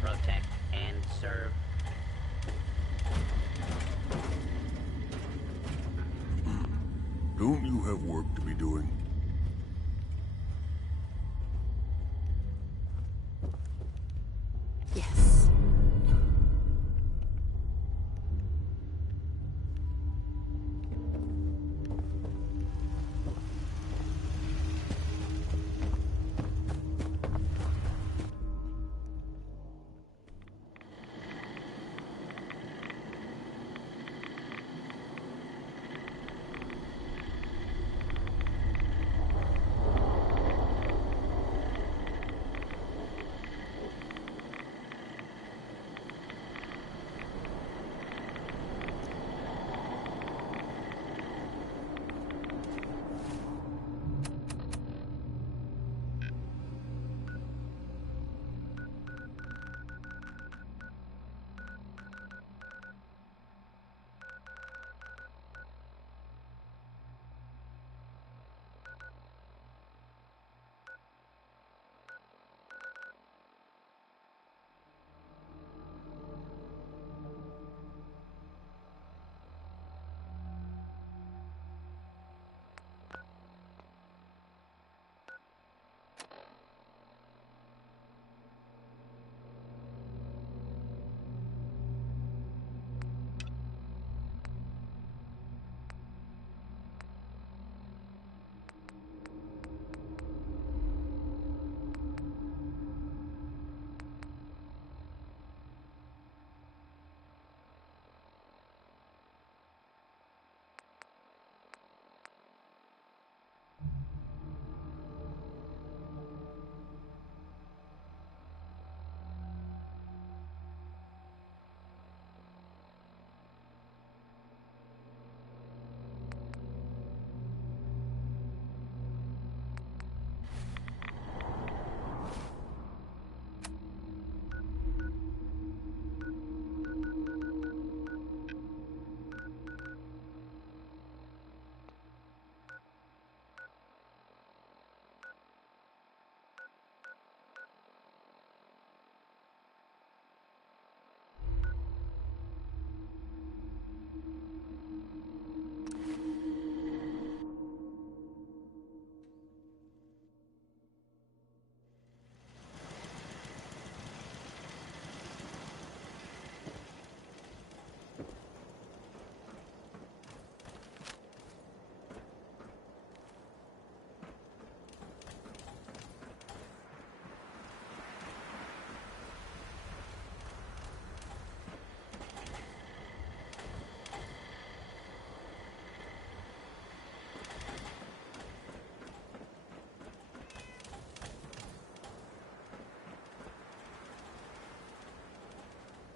Protect and serve. Don't you have work to be doing? Yes.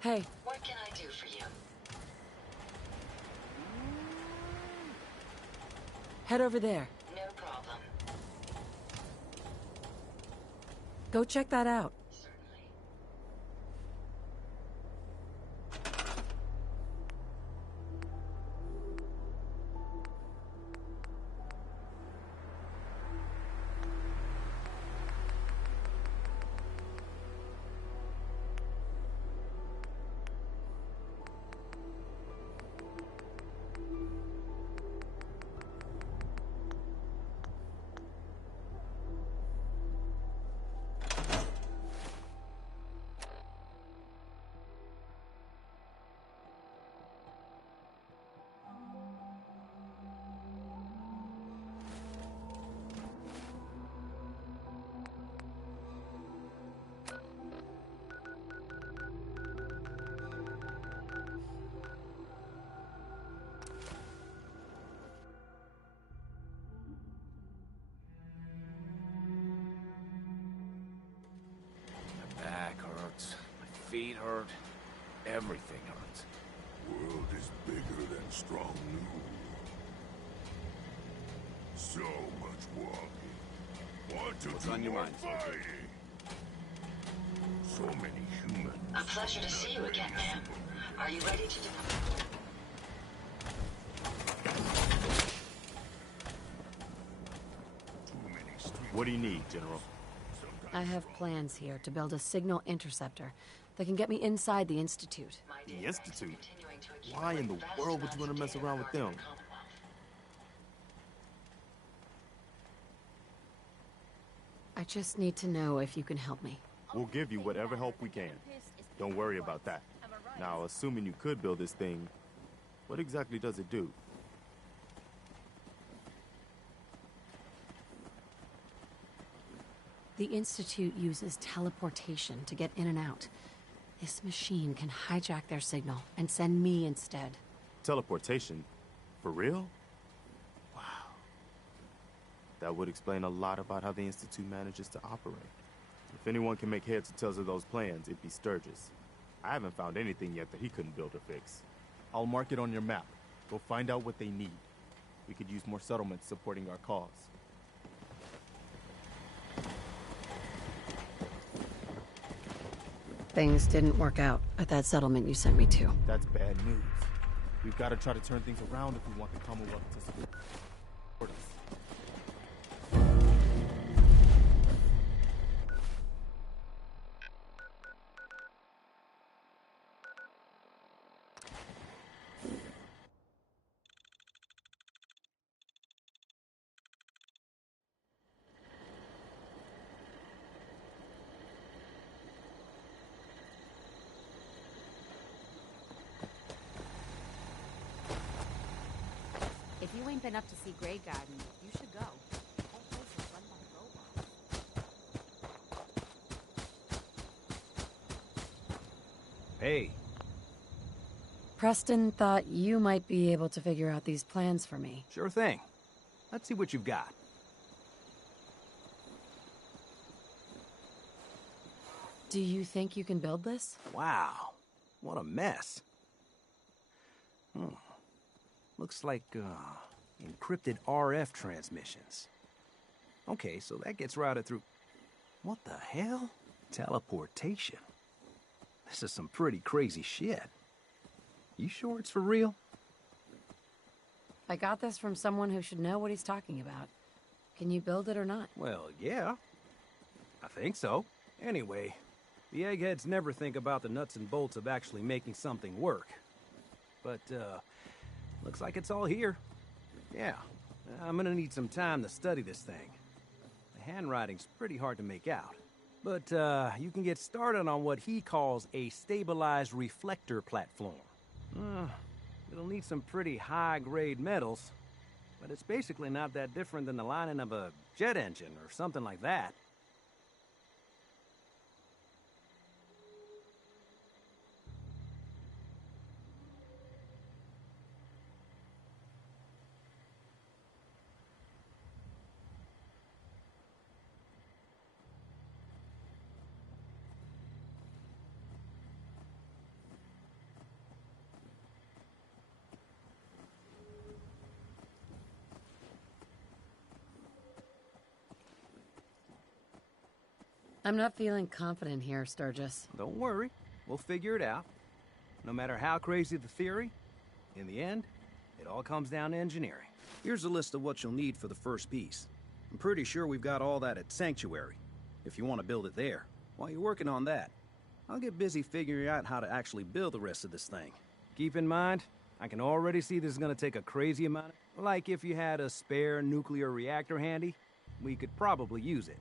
Hey. What can I do for you? Head over there. No problem. Go check that out. Certainly. feet hurt. Everything hurts. World is bigger than strong new. So much walking. Want to What's do on your more mind, fighting. So many humans. A pleasure to see you again, ma'am. Are you ready to Too many streets. What do you need, General? I have plans here to build a signal interceptor that can get me inside the Institute. The Institute? Why in the world would you want to mess around with them? I just need to know if you can help me. We'll give you whatever help we can. Don't worry about that. Now, assuming you could build this thing, what exactly does it do? The Institute uses teleportation to get in and out. This machine can hijack their signal and send me instead. Teleportation? For real? Wow. That would explain a lot about how the Institute manages to operate. If anyone can make heads or tails of those plans, it'd be Sturgis. I haven't found anything yet that he couldn't build or fix. I'll mark it on your map. Go find out what they need. We could use more settlements supporting our cause. Things didn't work out at that settlement you sent me to. That's bad news. We've got to try to turn things around if we want the Commonwealth to support us. If you ain't been up to see Grey Garden, you should go. The whole place is run by robots. Hey, Preston thought you might be able to figure out these plans for me. sure thing. Let's see what you've got. Do you think you can build this? Wow, what a mess. Looks like, encrypted RF transmissions. Okay, so that gets routed through... What the hell? Teleportation. This is some pretty crazy shit. You sure it's for real? I got this from someone who should know what he's talking about. Can you build it or not? Well, yeah. I think so. Anyway, the eggheads never think about the nuts and bolts of actually making something work. But, looks like it's all here. Yeah, I'm gonna need some time to study this thing. The handwriting's pretty hard to make out. But, you can get started on what he calls a stabilized reflector platform. It'll need some pretty high-grade metals, but it's basically not that different than the lining of a jet engine or something like that. I'm not feeling confident here, Sturgis. Don't worry, we'll figure it out. No matter how crazy the theory, in the end, it all comes down to engineering. Here's a list of what you'll need for the first piece. I'm pretty sure we've got all that at Sanctuary, if you want to build it there. While you're working on that, I'll get busy figuring out how to actually build the rest of this thing. Keep in mind, I can already see this is gonna take a crazy amount of... Like if you had a spare nuclear reactor handy, we could probably use it.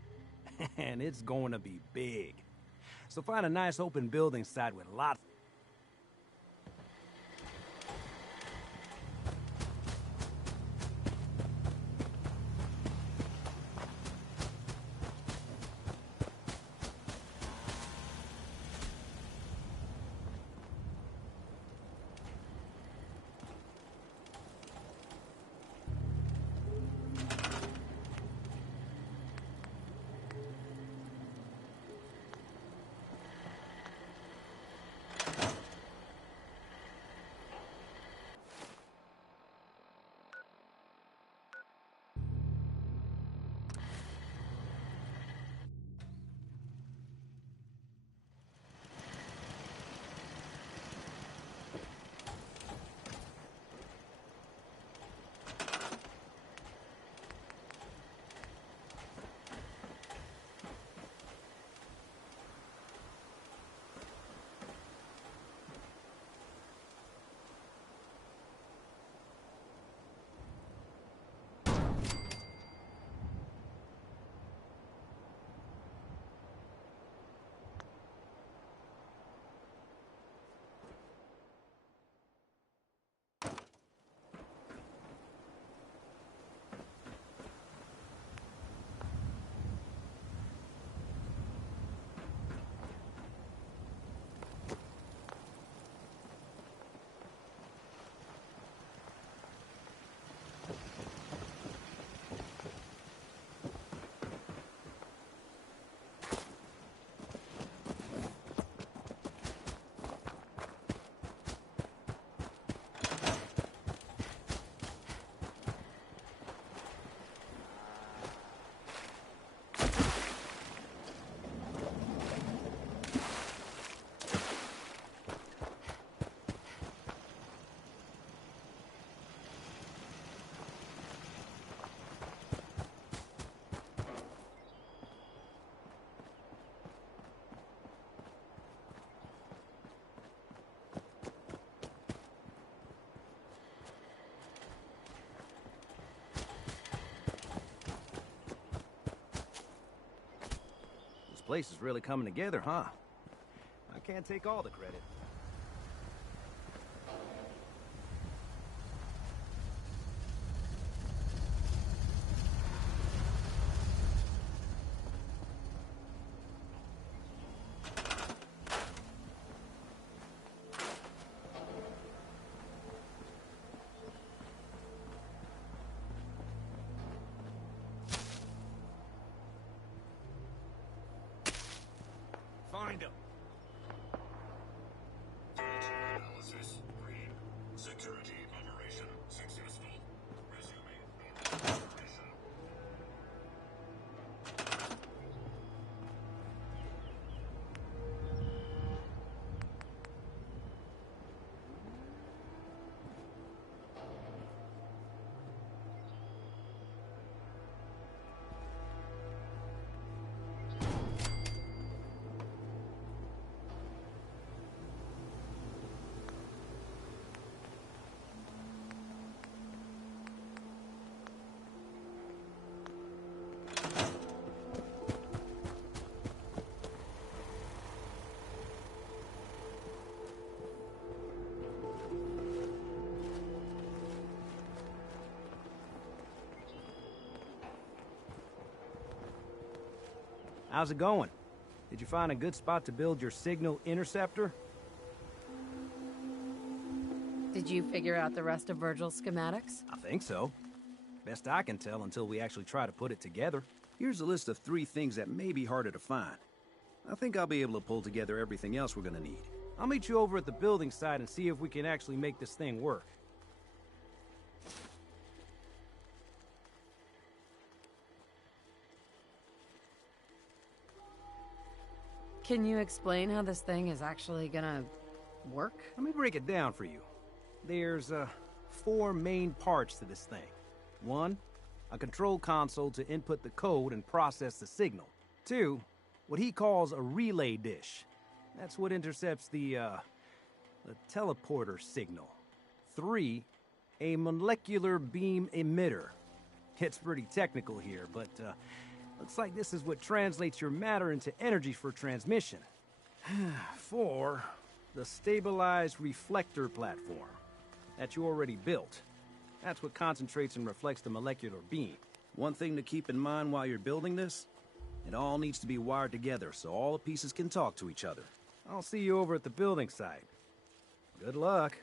And it's going to be big. So find a nice open building site with lots... place is really coming together, huh? I can't take all the credit. Find him. Analysis. Green. Security operation successful. Resuming operation. How's it going? Did you find a good spot to build your signal interceptor? Did you figure out the rest of Virgil's schematics? I think so. Best I can tell until we actually try to put it together. Here's a list of 3 things that may be harder to find. I think I'll be able to pull together everything else we're gonna need. I'll meet you over at the building site and see if we can actually make this thing work. Can you explain how this thing is actually gonna work? Let me break it down for you. There's 4 main parts to this thing. 1, a control console to input the code and process the signal. 2, what he calls a relay dish. That's what intercepts the teleporter signal. 3, a molecular beam emitter. It's pretty technical here, but looks like this is what translates your matter into energy for transmission. 4, the stabilized reflector platform that you already built. That's what concentrates and reflects the molecular beam. One thing to keep in mind while you're building this, it all needs to be wired together so all the pieces can talk to each other. I'll see you over at the building site. Good luck.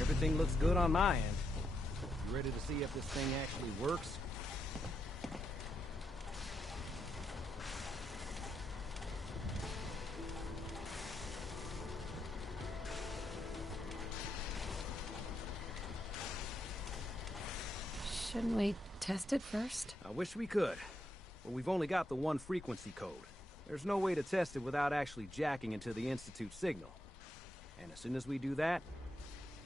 Everything looks good on my end. You ready to see if this thing actually works? Shouldn't we test it first? I wish we could, but we've only got the one frequency code. There's no way to test it without actually jacking into the Institute signal. And as soon as we do that,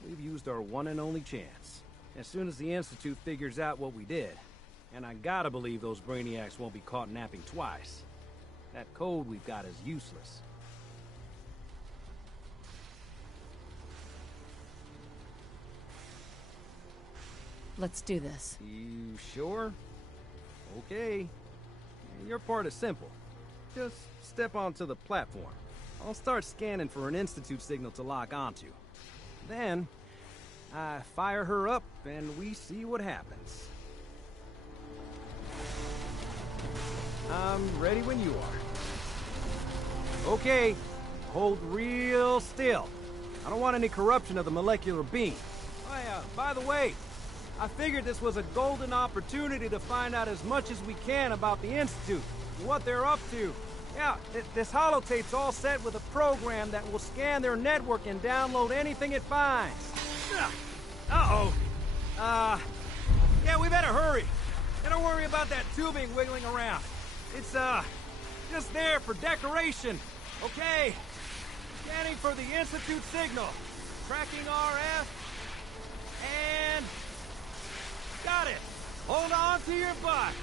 we've used our one and only chance. As soon as the Institute figures out what we did, and I gotta believe those brainiacs won't be caught napping twice, that code we've got is useless. Let's do this. You sure? Okay. Your part is simple. Just step onto the platform. I'll start scanning for an Institute signal to lock onto. Then, I fire her up and we see what happens. I'm ready when you are. Okay, hold real still. I don't want any corruption of the molecular beam. Oh yeah, by the way, I figured this was a golden opportunity to find out as much as we can about the Institute and what they're up to. Yeah, this holotape's all set with a program that will scan their network and download anything it finds. Uh-oh. Yeah, we better hurry. And don't worry about that tubing wiggling around. It's, just there for decoration. Okay. Scanning for the Institute signal. Tracking RF. And... got it. Hold on to your butt.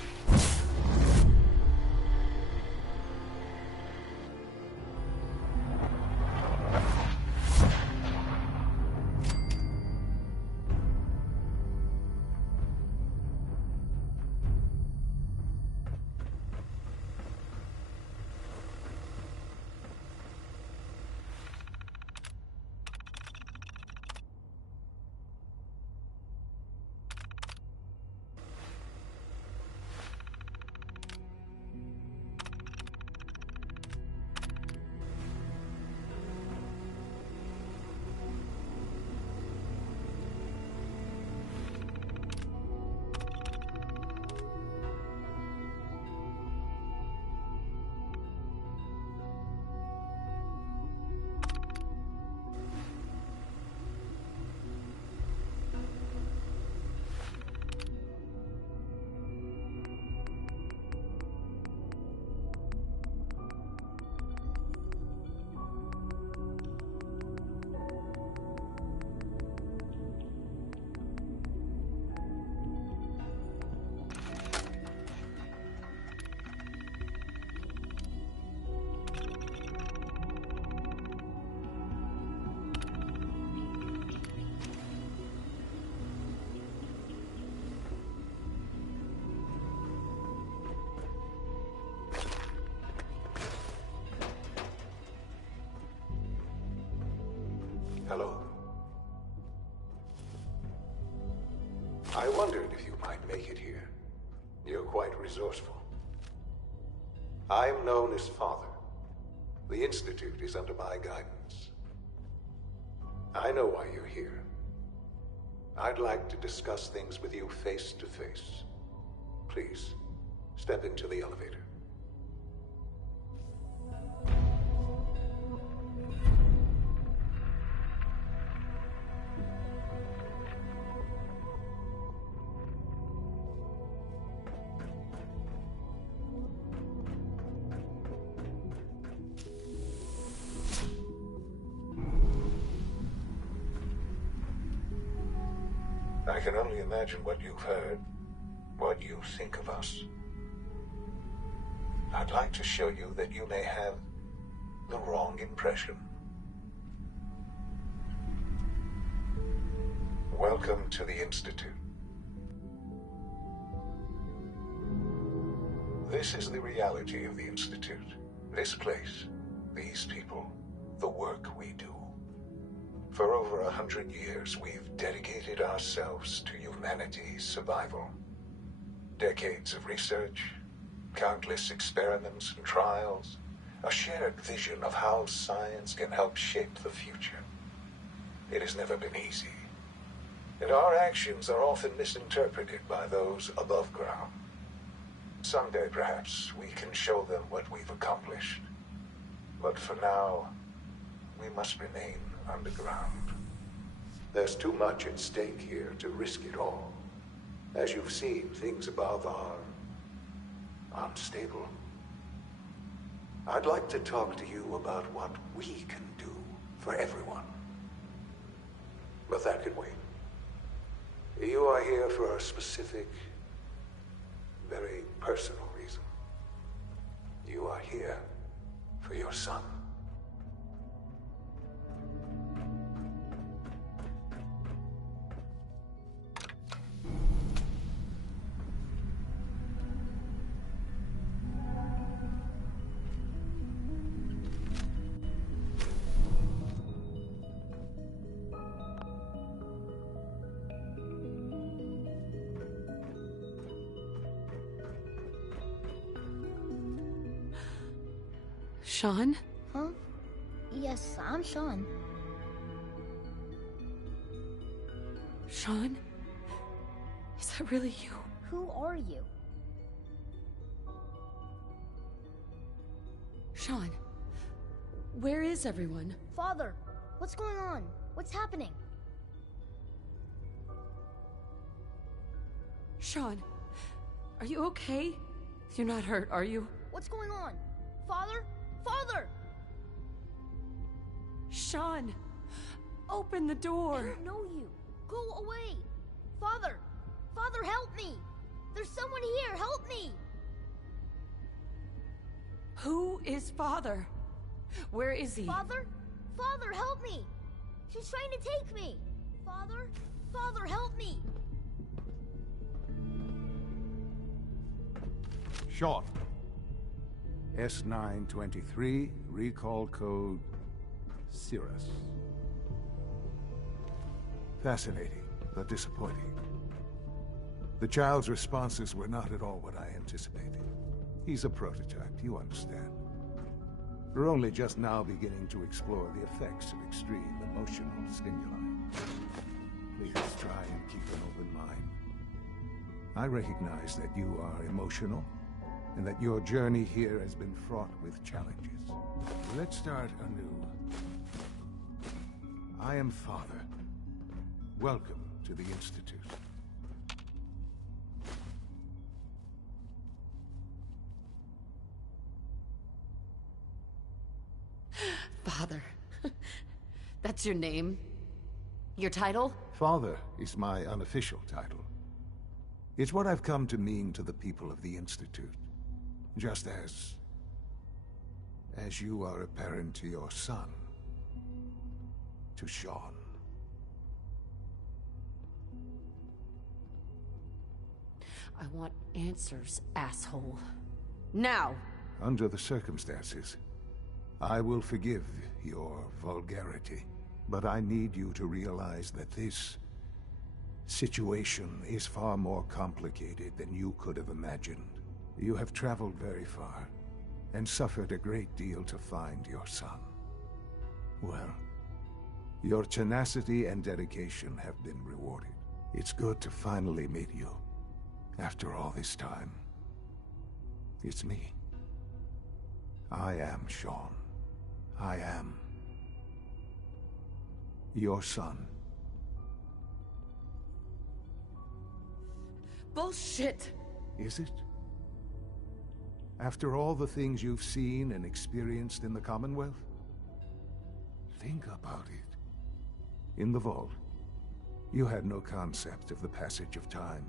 Hello. I wondered if you might make it here. You're quite resourceful. I'm known as Father. The Institute is under my guidance. I know why you're here. I'd like to discuss things with you face to face. Please, step into the elevator. I can only imagine what you've heard, what you think of us. I'd like to show you that you may have the wrong impression. Welcome to the Institute. This is the reality of the Institute. This place, these people, the work we do. For over 100 years, we've dedicated ourselves to humanity's survival. Decades of research, countless experiments and trials, a shared vision of how science can help shape the future. It has never been easy, and our actions are often misinterpreted by those above ground. Someday, perhaps, we can show them what we've accomplished. But for now, we must remain underground. There's too much at stake here to risk it all. As you've seen, things above are unstable. I'd like to talk to you about what we can do for everyone. But that can wait. You are here for a specific, very personal reason. You are here for your son. Sean? Huh? Yes, I'm Sean. Sean? Is that really you? Who are you? Sean, where is everyone? Father, what's going on? What's happening? Sean, are you okay? You're not hurt, are you? What's going on? Father? Father! Sean! Open the I door! don't know you. Go away! Father! Father, help me! There's someone here! Help me! Who is Father? Where is he? Father? Father, help me! She's trying to take me! Father? Father, help me! Sean. S923, recall code Cirrus. Fascinating, but disappointing. The child's responses were not at all what I anticipated. He's a prototype, you understand. We're only just now beginning to explore the effects of extreme emotional stimuli. Please try and keep an open mind. I recognize that you are emotional, and that your journey here has been fraught with challenges. Let's start anew. I am Father. Welcome to the Institute. Father. That's your name? Your title? Father is my unofficial title. It's what I've come to mean to the people of the Institute. Just as you are a parent to your son. To Sean. I want answers, asshole. Now! Under the circumstances, I will forgive your vulgarity. But I need you to realize that this situation is far more complicated than you could have imagined. You have traveled very far, and suffered a great deal to find your son. Well, your tenacity and dedication have been rewarded. It's good to finally meet you, after all this time. It's me. I am Sean. I am your son. Bullshit! Is it? After all the things you've seen and experienced in the Commonwealth? Think about it. In the Vault, you had no concept of the passage of time.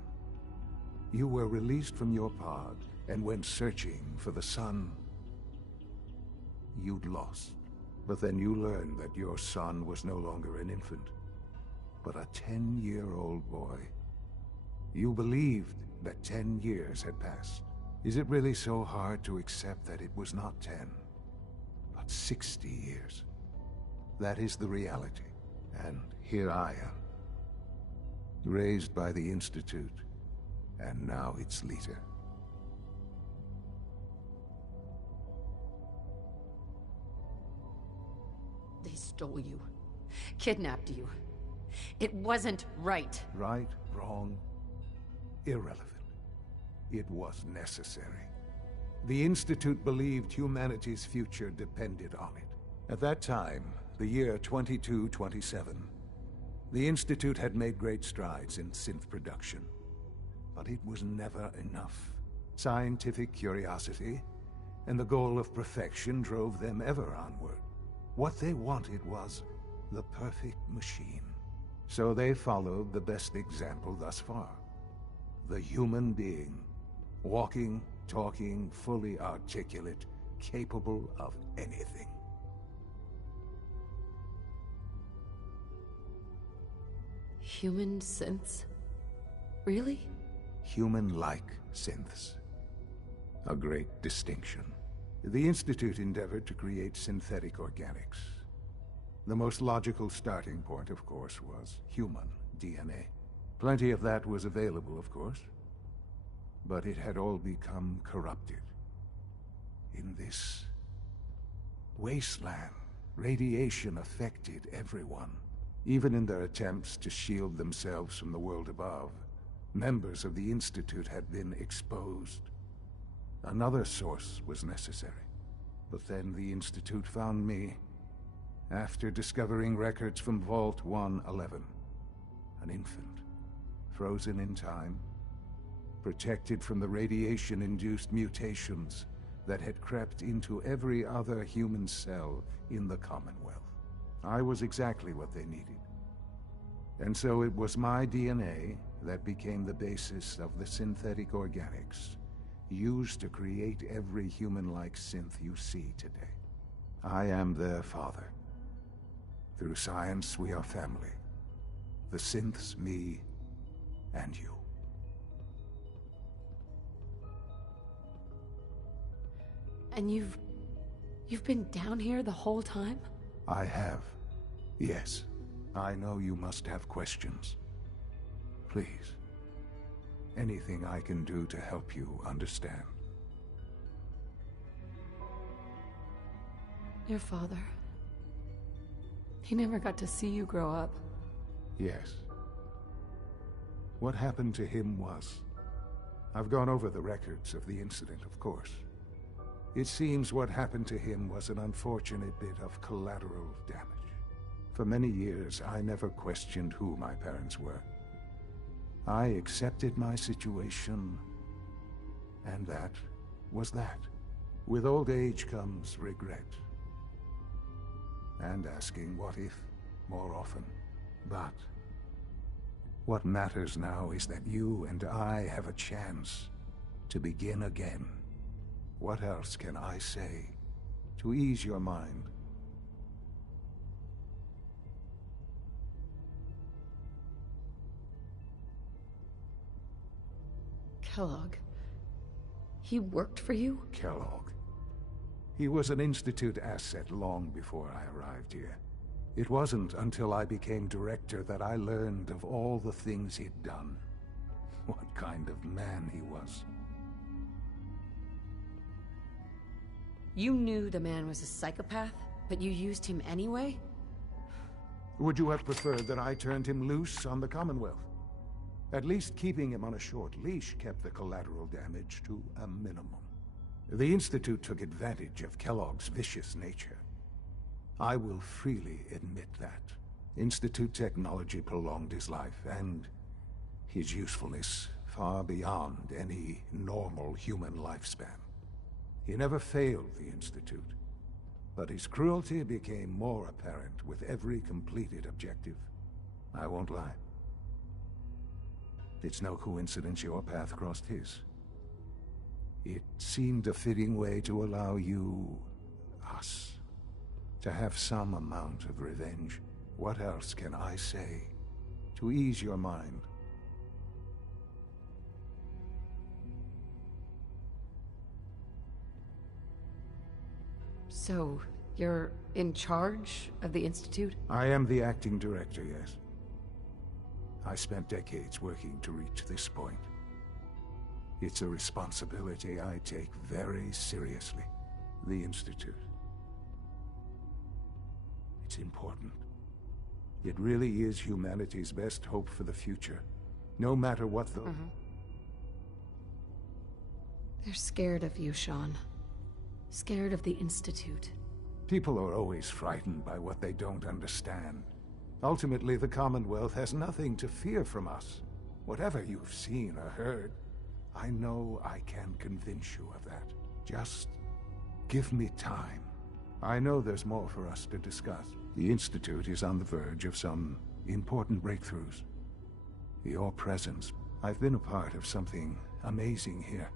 You were released from your pod and went searching for the son you'd lost. But then you learned that your son was no longer an infant, but a 10-year-old boy. You believed that 10 years had passed. Is it really so hard to accept that it was not 10, but 60 years? That is the reality. And here I am, raised by the Institute, and now its leader. They stole you. Kidnapped you. It wasn't right. Right, wrong, irrelevant. It was necessary. The Institute believed humanity's future depended on it. At that time, the year 2227, the Institute had made great strides in synth production. But it was never enough. Scientific curiosity and the goal of perfection drove them ever onward. What they wanted was the perfect machine. So they followed the best example thus far. The human being. Walking, talking, fully articulate, capable of anything. Human synths? Really? Human-like synths. A great distinction. The Institute endeavored to create synthetic organics. The most logical starting point, of course, was human DNA. Plenty of that was available, of course. But it had all become corrupted. In this wasteland, radiation affected everyone. Even in their attempts to shield themselves from the world above, members of the Institute had been exposed. Another source was necessary. But then the Institute found me, after discovering records from Vault 111. An infant, frozen in time, protected from the radiation-induced mutations that had crept into every other human cell in the Commonwealth. I was exactly what they needed. And so it was my DNA that became the basis of the synthetic organics used to create every human-like synth you see today. I am their father. Through science, we are family. The synths, me, and you. And you've been down here the whole time? I have. Yes. I know you must have questions. Please. Anything I can do to help you understand. Your father. He never got to see you grow up. Yes. What happened to him was... I've gone over the records of the incident, of course. It seems what happened to him was an unfortunate bit of collateral damage. For many years, I never questioned who my parents were. I accepted my situation, and that was that. With old age comes regret. And asking what if more often. But what matters now is that you and I have a chance to begin again. What else can I say to ease your mind? Kellogg. He worked for you? Kellogg. He was an Institute asset long before I arrived here. It wasn't until I became director that I learned of all the things he'd done. What kind of man he was. You knew the man was a psychopath, but you used him anyway? Would you have preferred that I turned him loose on the Commonwealth? At least keeping him on a short leash kept the collateral damage to a minimum. The Institute took advantage of Kellogg's vicious nature. I will freely admit that. Institute technology prolonged his life, and his usefulness far beyond any normal human lifespan. He never failed the Institute, but his cruelty became more apparent with every completed objective. I won't lie. It's no coincidence your path crossed his. It seemed a fitting way to allow you, us, to have some amount of revenge. What else can I say to ease your mind? So, you're in charge of the Institute? I am the acting director, yes. I spent decades working to reach this point. It's a responsibility I take very seriously. The Institute. It's important. It really is humanity's best hope for the future. No matter what the... They're scared of you, Sean. Scared of the Institute. People are always frightened by what they don't understand. Ultimately, the Commonwealth has nothing to fear from us. Whatever you've seen or heard, I know I can convince you of that. Just give me time. I know there's more for us to discuss. The Institute is on the verge of some important breakthroughs. Your presence. I've been a part of something amazing here.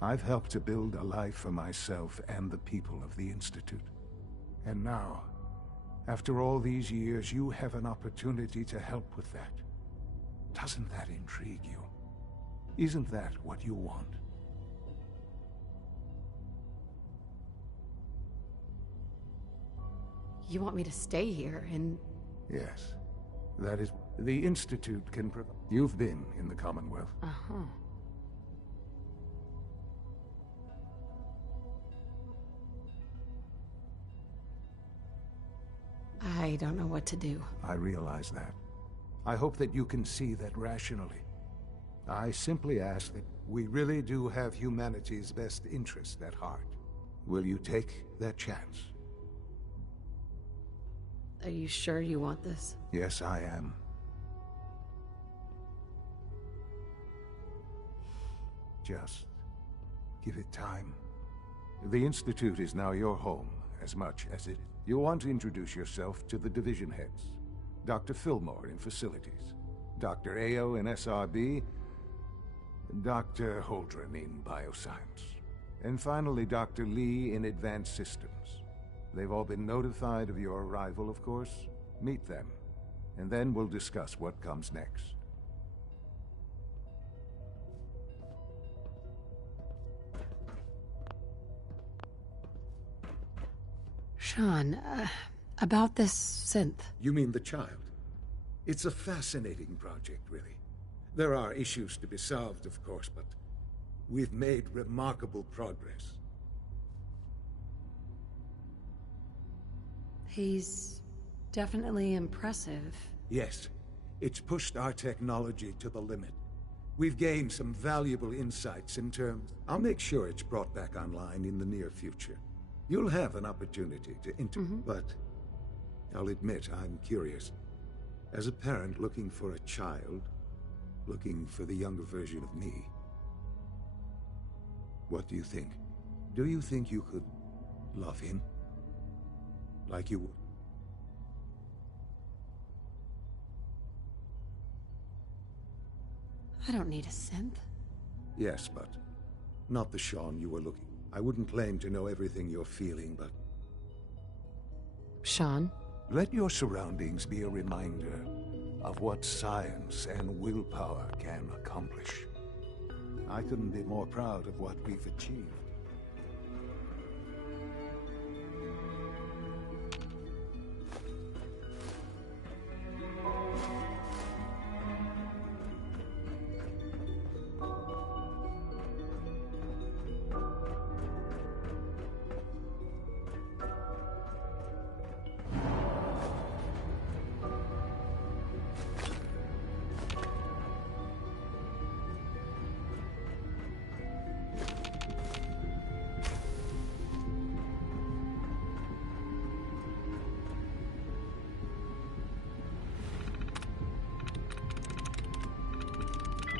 I've helped to build a life for myself and the people of the Institute. And now, after all these years, you have an opportunity to help with that. Doesn't that intrigue you? Isn't that what you want? You want me to stay here and... Yes. That is... The Institute can provide... You've been in the Commonwealth. Uh-huh. I don't know what to do. I realize that. I hope that you can see that rationally. I simply ask that we really do have humanity's best interest at heart. Will you take that chance? Are you sure you want this? Yes, I am. Just give it time. The Institute is now your home, as much as it... You'll want to introduce yourself to the division heads. Dr. Fillmore in Facilities, Dr. Ayo in SRB, Dr. Holdren in Bioscience, and finally Dr. Lee in Advanced Systems. They've all been notified of your arrival, of course. Meet them, and then we'll discuss what comes next. Sean, about this synth. You mean the child? It's a fascinating project, really. There are issues to be solved, of course, but we've made remarkable progress. He's definitely impressive. Yes, it's pushed our technology to the limit. We've gained some valuable insights in terms... I'll make sure it's brought back online in the near future. You'll have an opportunity to but I'll admit I'm curious. As a parent looking for a child, looking for the younger version of me, what do you think? Do you think you could love him? Like you would? I don't need a synth. Yes, but not the Sean you were looking. I wouldn't claim to know everything you're feeling, but... Sean? Let your surroundings be a reminder of what science and willpower can accomplish. I couldn't be more proud of what we've achieved.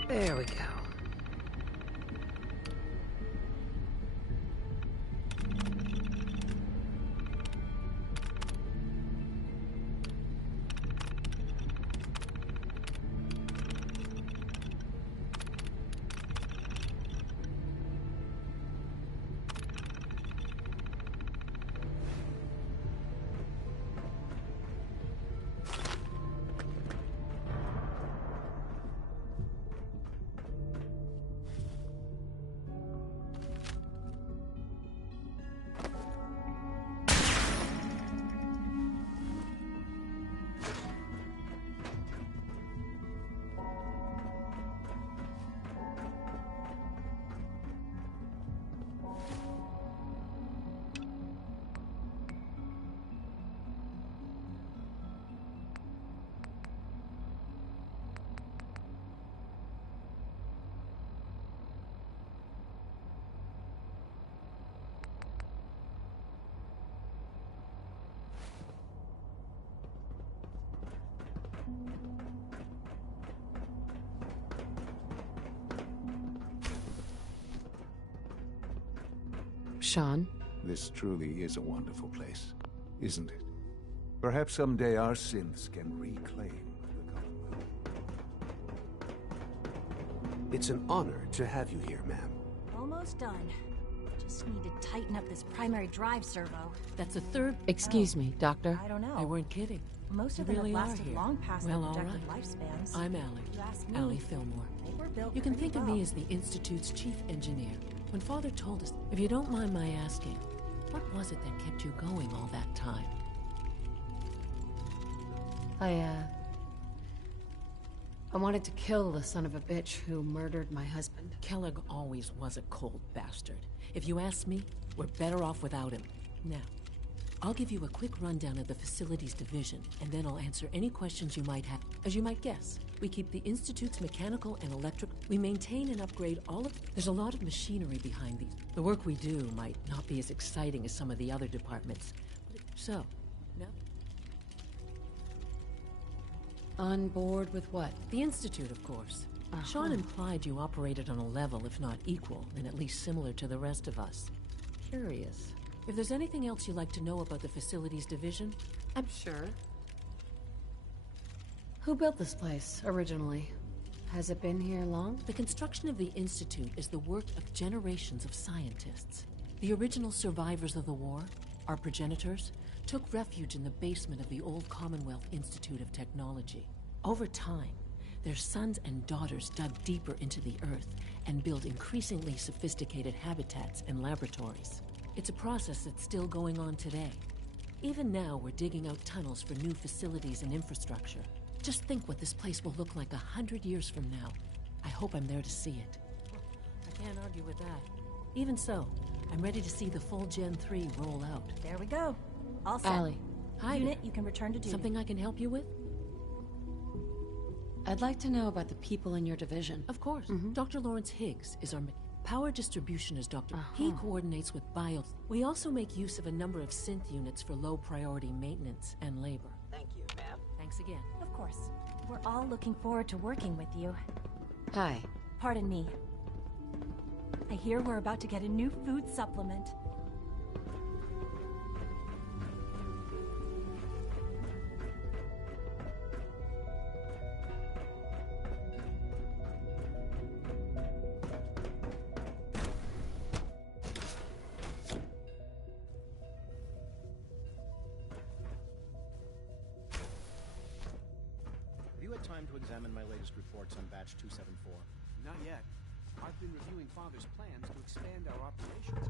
There we go. Sean? This truly is a wonderful place, isn't it? Perhaps someday our synths can reclaim the Commonwealth. It's an honor to have you here, ma'am. Almost done. Just need to tighten up this primary drive servo. That's a third... Excuse me, Doctor. I don't know. I weren't kidding. Most of You them really have are lasted here. long past Well, their all projected right. lifespans. I'm Allie. You ask me. Allie Fillmore. They were built You can pretty think of well. me as the Institute's chief engineer. When Father told us, if you don't mind my asking, what was it that kept you going all that time? I wanted to kill the son of a bitch who murdered my husband. Kellogg always was a cold bastard. If you ask me, we're better off without him. Now, I'll give you a quick rundown of the facilities division, and then I'll answer any questions you might have. As you might guess, we keep the Institute's mechanical and electric... We maintain and upgrade all of... There's a lot of machinery behind these. The work we do might not be as exciting as some of the other departments. So, no? On board with what? The Institute, of course. Sean implied you operated on a level, if not equal, then at least similar to the rest of us. Curious. If there's anything else you'd like to know about the facilities division, I'm sure. Who built this place, originally? Has it been here long? The construction of the Institute is the work of generations of scientists. The original survivors of the war, our progenitors, took refuge in the basement of the old Commonwealth Institute of Technology. Over time, their sons and daughters dug deeper into the Earth and built increasingly sophisticated habitats and laboratories. It's a process that's still going on today. Even now, we're digging out tunnels for new facilities and infrastructure. Just think what this place will look like 100 years from now. I hope I'm there to see it. I can't argue with that. Even so, I'm ready to see the full Gen 3 roll out. There we go. All set. Allie. Hi. Unit, you can return to duty. Something I can help you with? I'd like to know about the people in your division. Of course. Dr. Lawrence Higgs is our power distribution is Dr. He coordinates with BIOS. We also make use of a number of synth units for low-priority maintenance and labor. Thank you, ma'am. Thanks again. Of course. We're all looking forward to working with you. Hi. Pardon me. I hear we're about to get a new food supplement. Have you had time to examine my latest reports on Batch 274? Not yet. I've been reviewing Father's plans to expand our operations.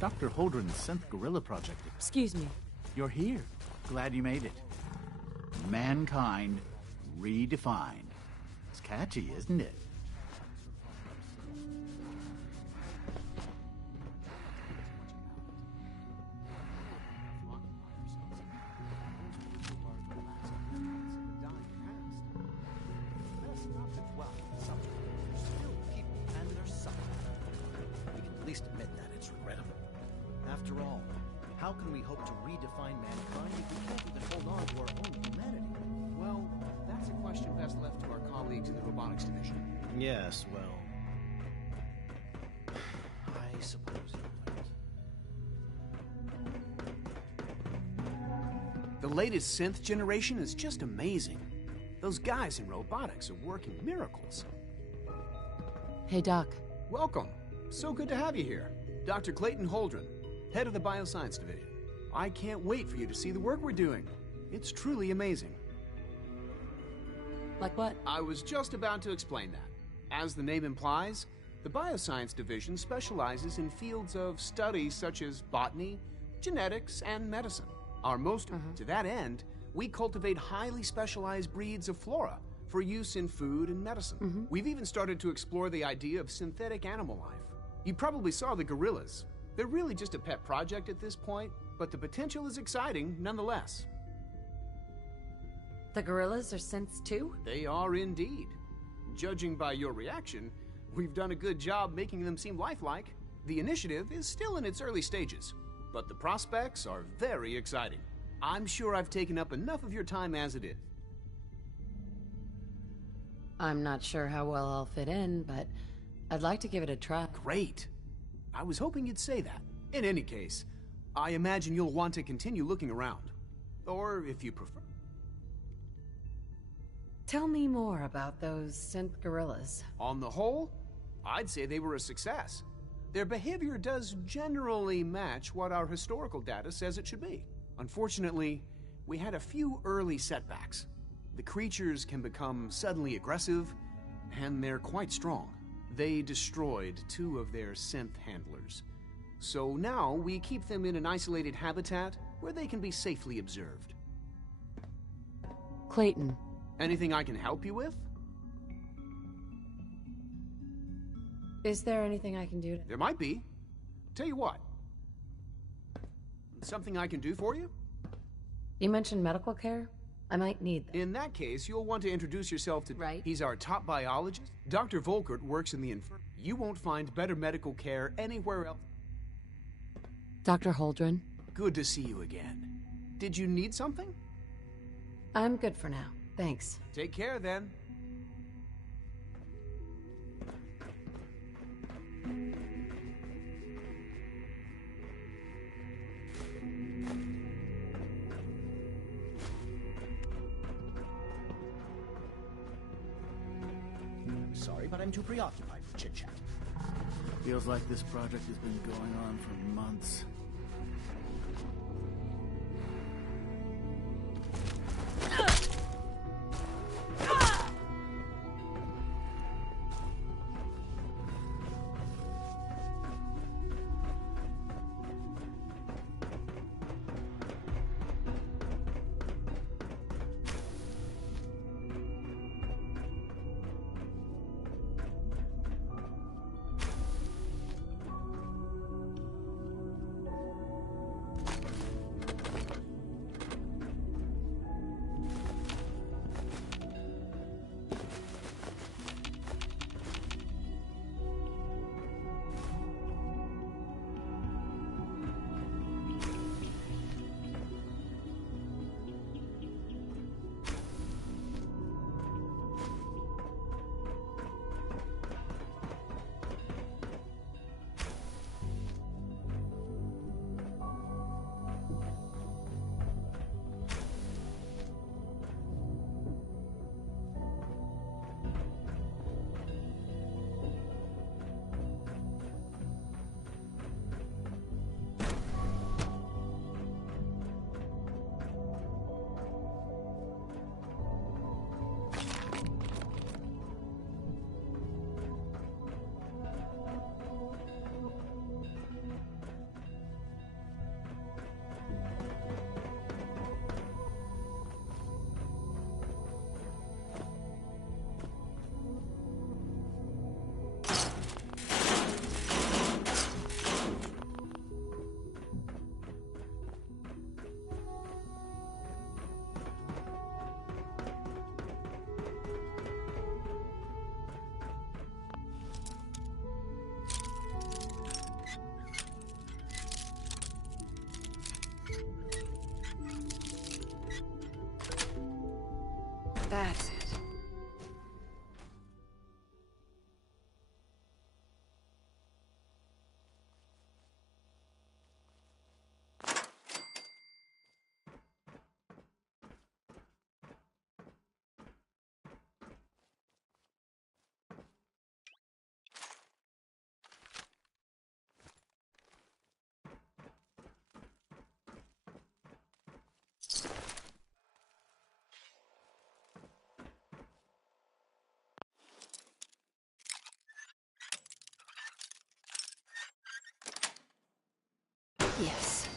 Dr. Holdren's Synth Gorilla Project. Excuse me. You're here. Glad you made it. Mankind redefined. It's catchy, isn't it? After all, how can we hope to redefine mankind if we can't even hold on to our own humanity? Well, that's a question best left to our colleagues in the robotics division. Yes, well... I suppose you're right. The latest synth generation is just amazing. Those guys in robotics are working miracles. Hey, Doc. Welcome. So good to have you here. Dr. Clayton Holdren, head of the Bioscience Division. I can't wait for you to see the work we're doing. It's truly amazing. Like what? I was just about to explain that. As the name implies, the Bioscience Division specializes in fields of study such as botany, genetics, and medicine. To that end, we cultivate highly specialized breeds of flora for use in food and medicine. We've even started to explore the idea of synthetic animal life. You probably saw the gorillas. They're really just a pet project at this point, but the potential is exciting nonetheless. The gorillas are synths too? They are indeed. Judging by your reaction, we've done a good job making them seem lifelike. The initiative is still in its early stages, but the prospects are very exciting. I'm sure I've taken up enough of your time as it is. I'm not sure how well I'll fit in, but I'd like to give it a try. Great. I was hoping you'd say that. In any case, I imagine you'll want to continue looking around. Or, if you prefer... Tell me more about those synth gorillas. On the whole, I'd say they were a success. Their behavior does generally match what our historical data says it should be. Unfortunately, we had a few early setbacks. The creatures can become suddenly aggressive, and they're quite strong. They destroyed 2 of their synth handlers. So now we keep them in an isolated habitat where they can be safely observed. Clayton. Anything I can help you with? Is there anything I can do to... There might be. Tell you what. Something I can do for you? You mentioned medical care? I might need that. In that case, you'll want to introduce yourself to... Right. He's our top biologist. Dr. Volkert works in the infirmary. You won't find better medical care anywhere else. Dr. Holdren? Good to see you again. Did you need something? I'm good for now. Thanks. Take care, then. but I'm too preoccupied for chit-chat. Feels like this project has been going on for months. That's it. Yes.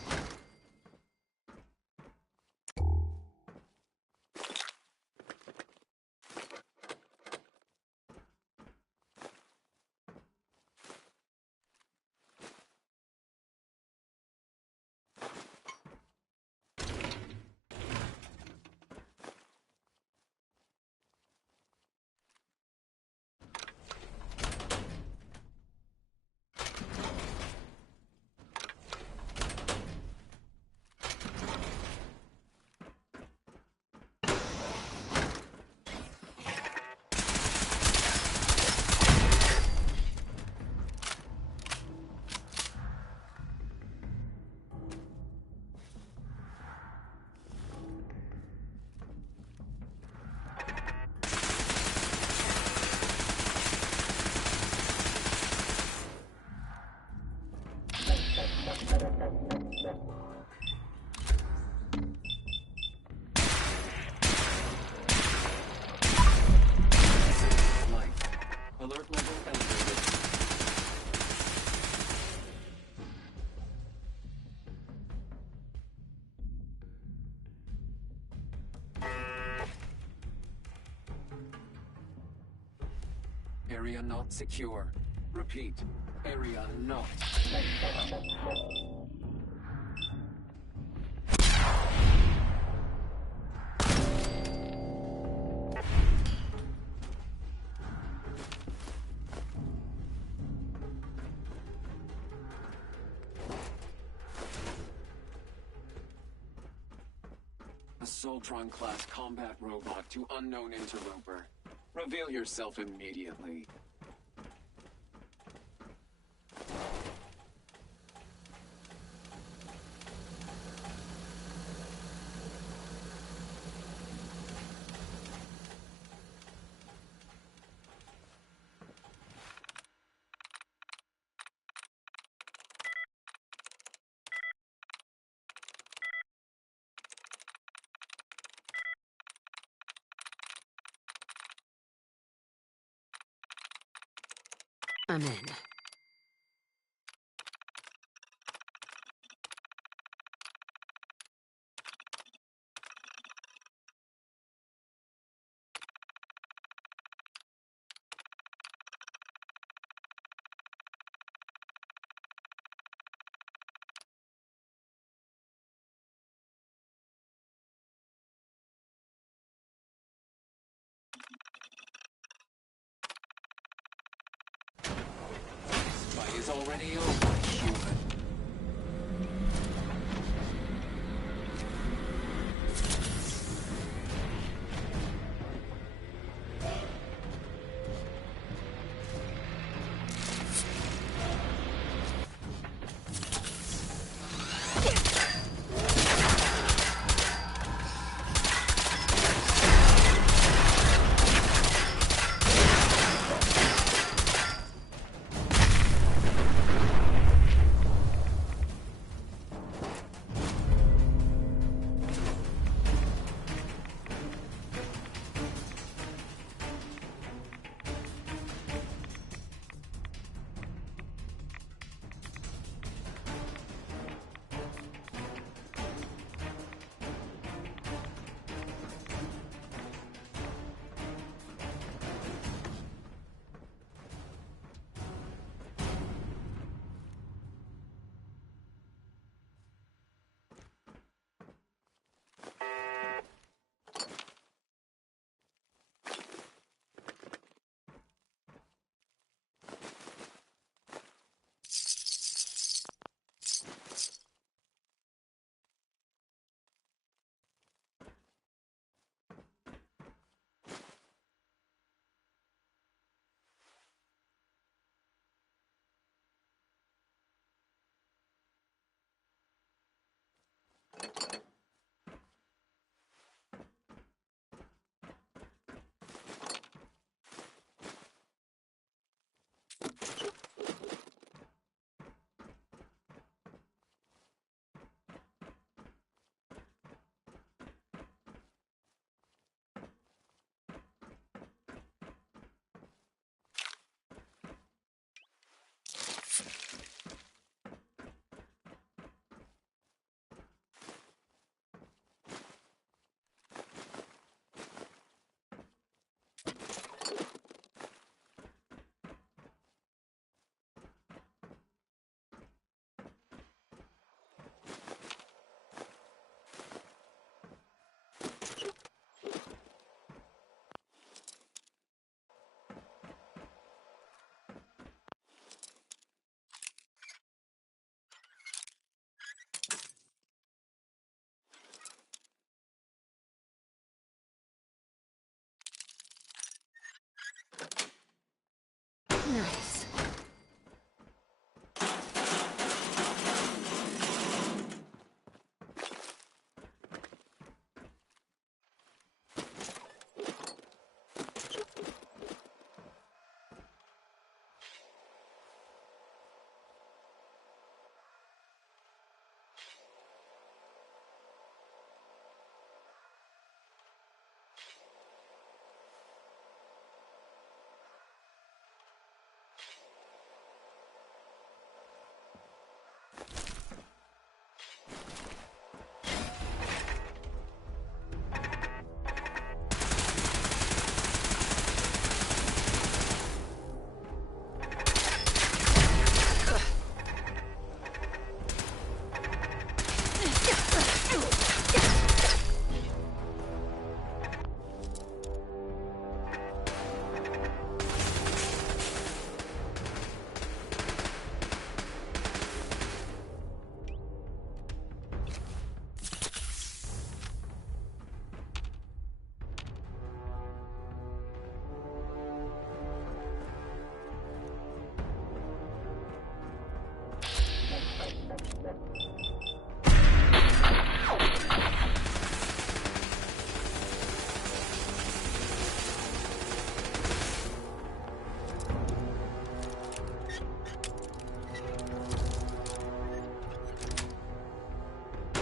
Alert level elevated. Area not secure. Repeat. Area not. Soltron-class combat robot to unknown interloper. Reveal yourself immediately. I'm in. Fight is already over, human. Nice.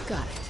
Got it.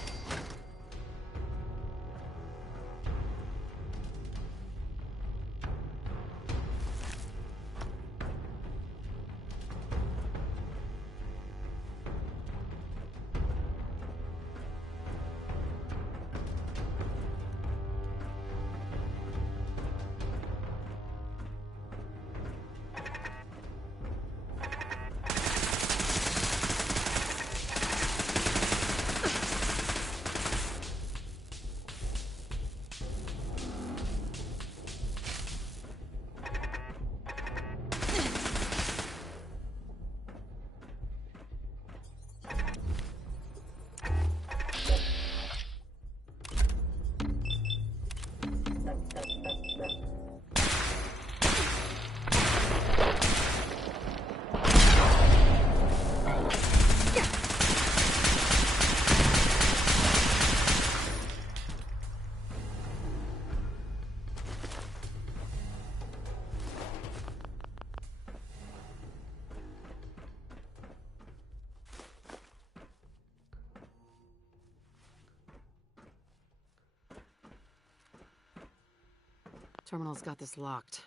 Terminal's got this locked.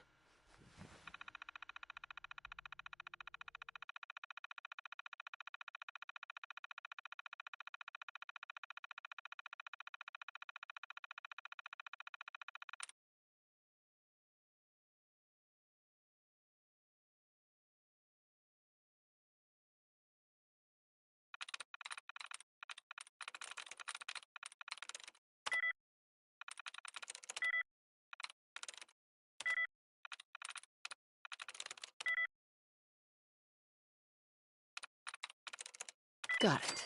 Got it.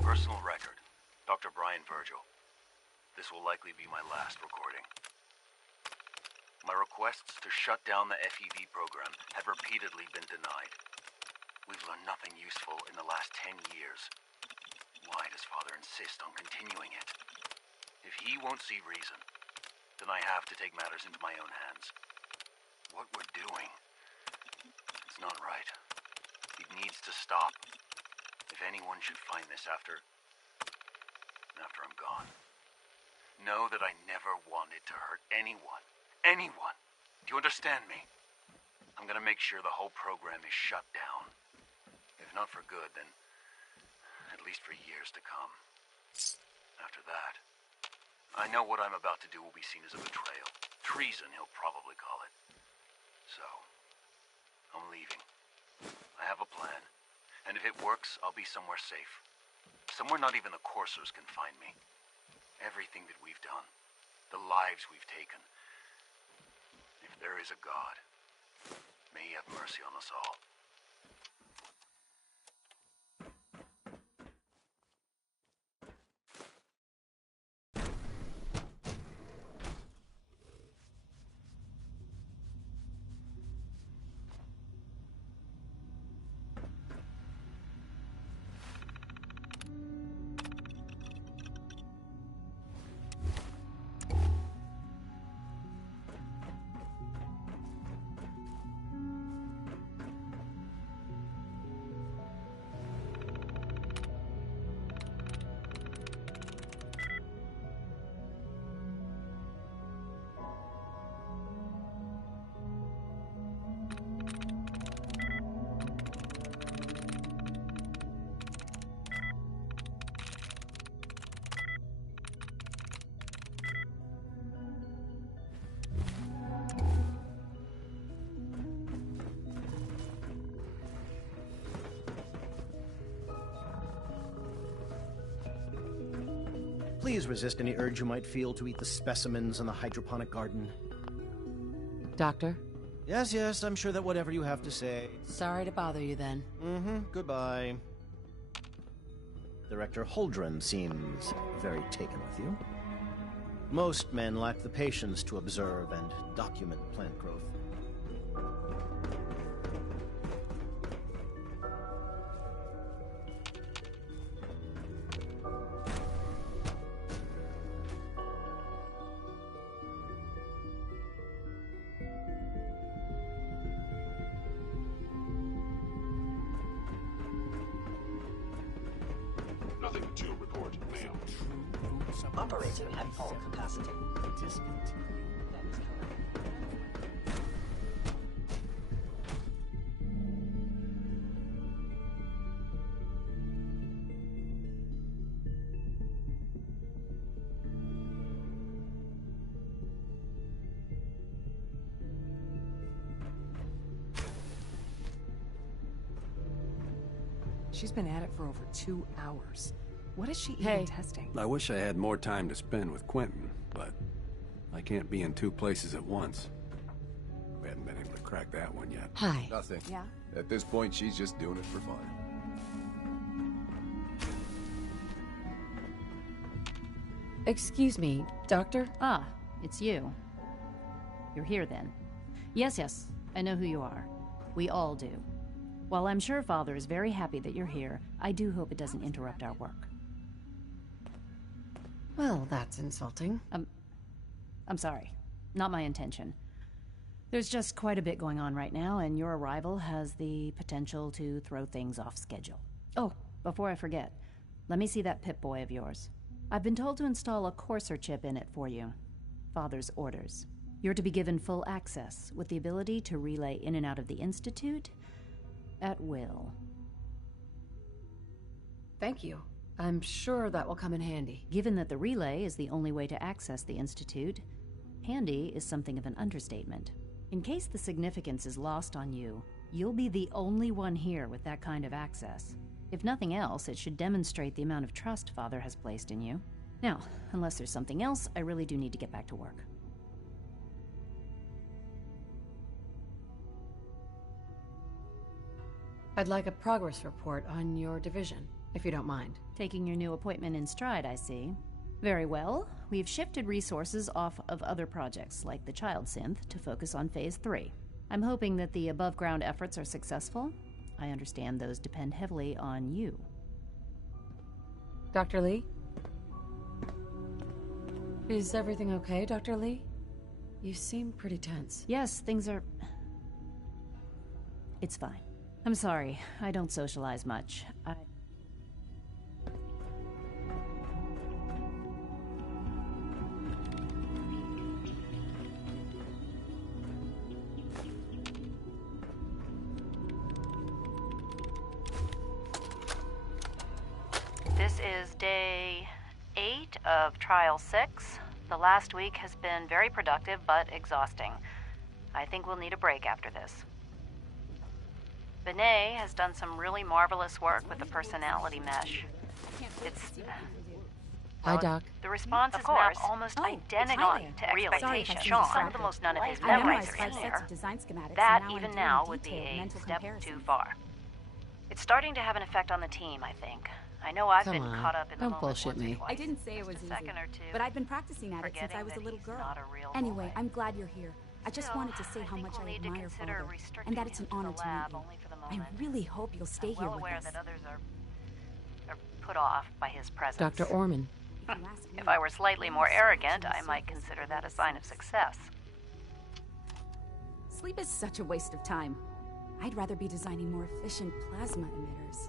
Personal record. Dr. Brian Virgil. This will likely be my last recording. My requests to shut down the FEV program have repeatedly been denied. We've learned nothing useful in the last 10 years. Why does Father insist on continuing it? If he won't see reason, then I have to take matters into my own hands. What we're doing, it's not right. It needs to stop. If anyone should find this after I'm gone, know that I never wanted to hurt anyone. Anyone! Do you understand me? I'm gonna make sure the whole program is shut down. If not for good, then at least for years to come. After that, I know what I'm about to do will be seen as a betrayal. Treason, he'll probably call it. So, I'm leaving. I have a plan. And if it works, I'll be somewhere safe. Somewhere not even the coursers can find me. Everything that we've done, the lives we've taken. If there is a God, may he have mercy on us all. Please resist any urge you might feel to eat the specimens in the hydroponic garden. Doctor? Yes, I'm sure that whatever you have to say... Sorry to bother you then. Goodbye. Director Holdren seems very taken with you. Most men lack the patience to observe and document plant growth. Nothing to report, ma'am. Operating at full capacity. She's been at it for over 2 hours. What is she even testing? I wish I had more time to spend with Quentin. but I can't be in two places at once. We haven't been able to crack that one yet. Hi. Nothing. Yeah? At this point, she's just doing it for fun. Excuse me, Doctor? Ah, it's you. You're here then. Yes, I know who you are. We all do. While I'm sure Father is very happy that you're here, I do hope it doesn't interrupt our work. Well, that's insulting. I'm sorry. Not my intention. There's just quite a bit going on right now, and your arrival has the potential to throw things off schedule. Oh, before I forget, let me see that Pip-Boy of yours. I've been told to install a Courser chip in it for you. Father's orders. You're to be given full access, with the ability to relay in and out of the Institute at will. Thank you. I'm sure that will come in handy. Given that the relay is the only way to access the Institute, handy is something of an understatement. In case the significance is lost on you, you'll be the only one here with that kind of access. If nothing else, it should demonstrate the amount of trust Father has placed in you. Now, unless there's something else, I really do need to get back to work. I'd like a progress report on your division, if you don't mind. Taking your new appointment in stride, I see. Very well. We've shifted resources off of other projects, like the Child Synth, to focus on Phase 3. I'm hoping that the above-ground efforts are successful. I understand those depend heavily on you. Dr. Lee? Is everything okay, Dr. Lee? You seem pretty tense. Yes, things are... It's fine. I'm sorry. I don't socialize much. This is day 8 of Trial 6. The last week has been very productive, but exhausting. I think we'll need a break after this. Benet has done some really marvelous work with the personality mesh. It's... Hi, Doc. The response is mapped almost identical to expectations. Some of the most none of his memories are in there. That, even now, would be a step too far. It's starting to have an effect on the team, I think. I know I've been caught up in the moment bullshit me. I didn't say it was easy, but I've been practicing at it since I was a little girl. Anyway, I'm glad you're here. I just wanted to say how much I admire Father, and that it's an honor to meet you. I really hope you'll stay here with us. That others are put off by his presence. Dr. Orman. If I were slightly more arrogant, I might consider that a sign of success. Sleep is such a waste of time. I'd rather be designing more efficient plasma emitters.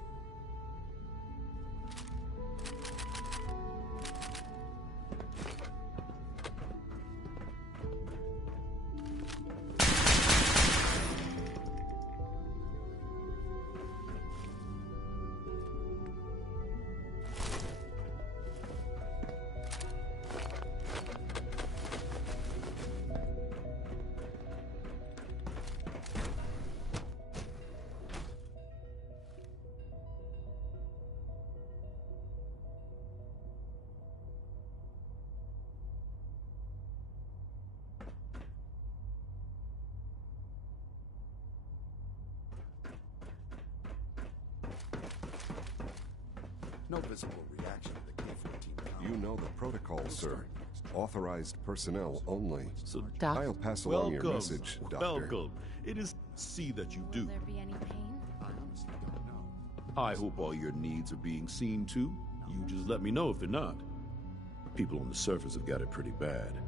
No visible reaction to the K-14. You know the protocol, sir. Authorized personnel only. So, Doc? I'll pass along your message, Doctor. Welcome. It is to see that you do. Will there be any pain? I honestly don't know. I hope all your needs are being seen to. You just let me know if they're not. People on the surface have got it pretty bad.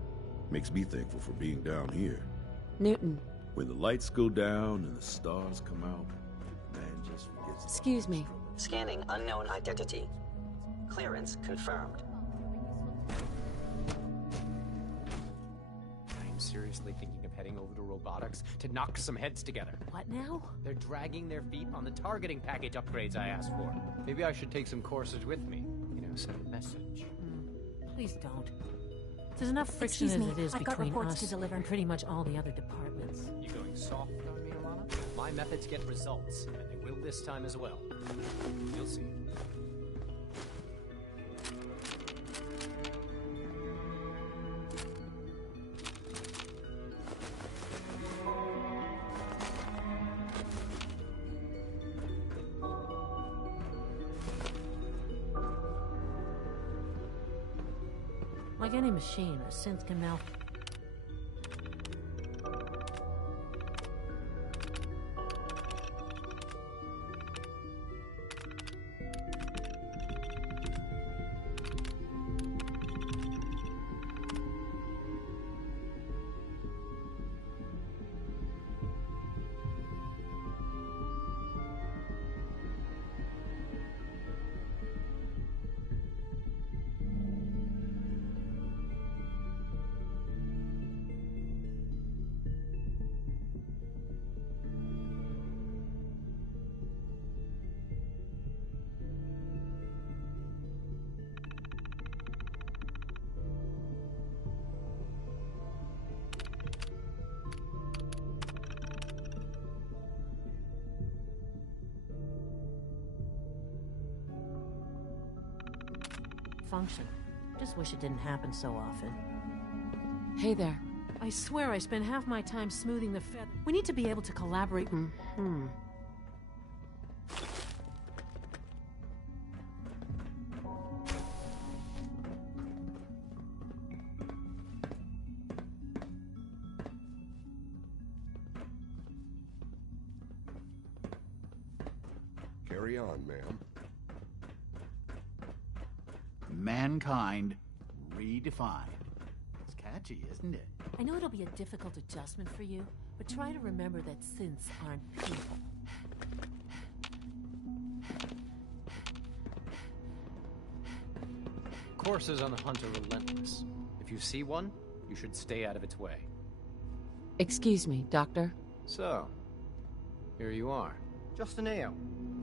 Makes me thankful for being down here. Newton. When the lights go down and the stars come out, man just forgets. Excuse me. Scanning unknown identity. Clearance confirmed. I'm seriously thinking of heading over to robotics to knock some heads together. What now? They're dragging their feet on the targeting package upgrades I asked for. Maybe I should take some courses with me. You know, send a message. Please don't. There's enough friction Excuse as me, it is I've got between reports us to deliver. and pretty much all the other departments. You going soft on me, Alana? My methods get results, and they will this time as well. You'll see. Like any machine, a synth can malfunction. Function. Just wish it didn't happen so often. Hey there. I swear I spend half my time smoothing the feather. We need to be able to collaborate. Mm-hmm. Carry on, ma'am. Mankind redefined. It's catchy, isn't it? I know it'll be a difficult adjustment for you, but try to remember that synths aren't people. Coursers on the hunt are relentless. If you see one, you should stay out of its way. Excuse me, Doctor. So, here you are. Justin Ayo,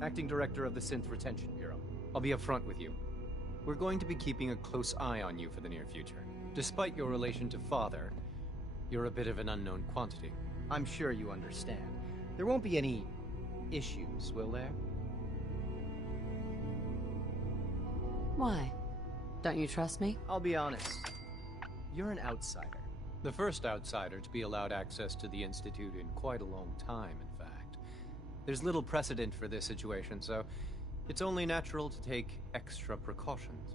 Acting Director of the Synth Retention Bureau. I'll be upfront with you. We're going to be keeping a close eye on you for the near future. Despite your relation to Father, you're a bit of an unknown quantity. I'm sure you understand. There won't be any issues, will there? Why? Don't you trust me? I'll be honest. You're an outsider. The first outsider to be allowed access to the Institute in quite a long time, in fact. There's little precedent for this situation, so it's only natural to take extra precautions,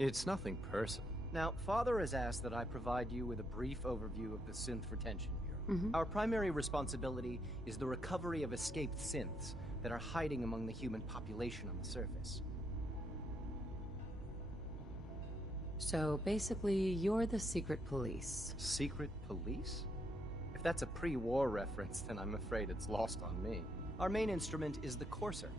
It's nothing personal. Now, Father has asked that I provide you with a brief overview of the Synth Retention Bureau. Our primary responsibility is the recovery of escaped synths that are hiding among the human population on the surface. So basically, you're the secret police. Secret police? If that's a pre-war reference, then I'm afraid it's lost on me. Our main instrument is the Courser,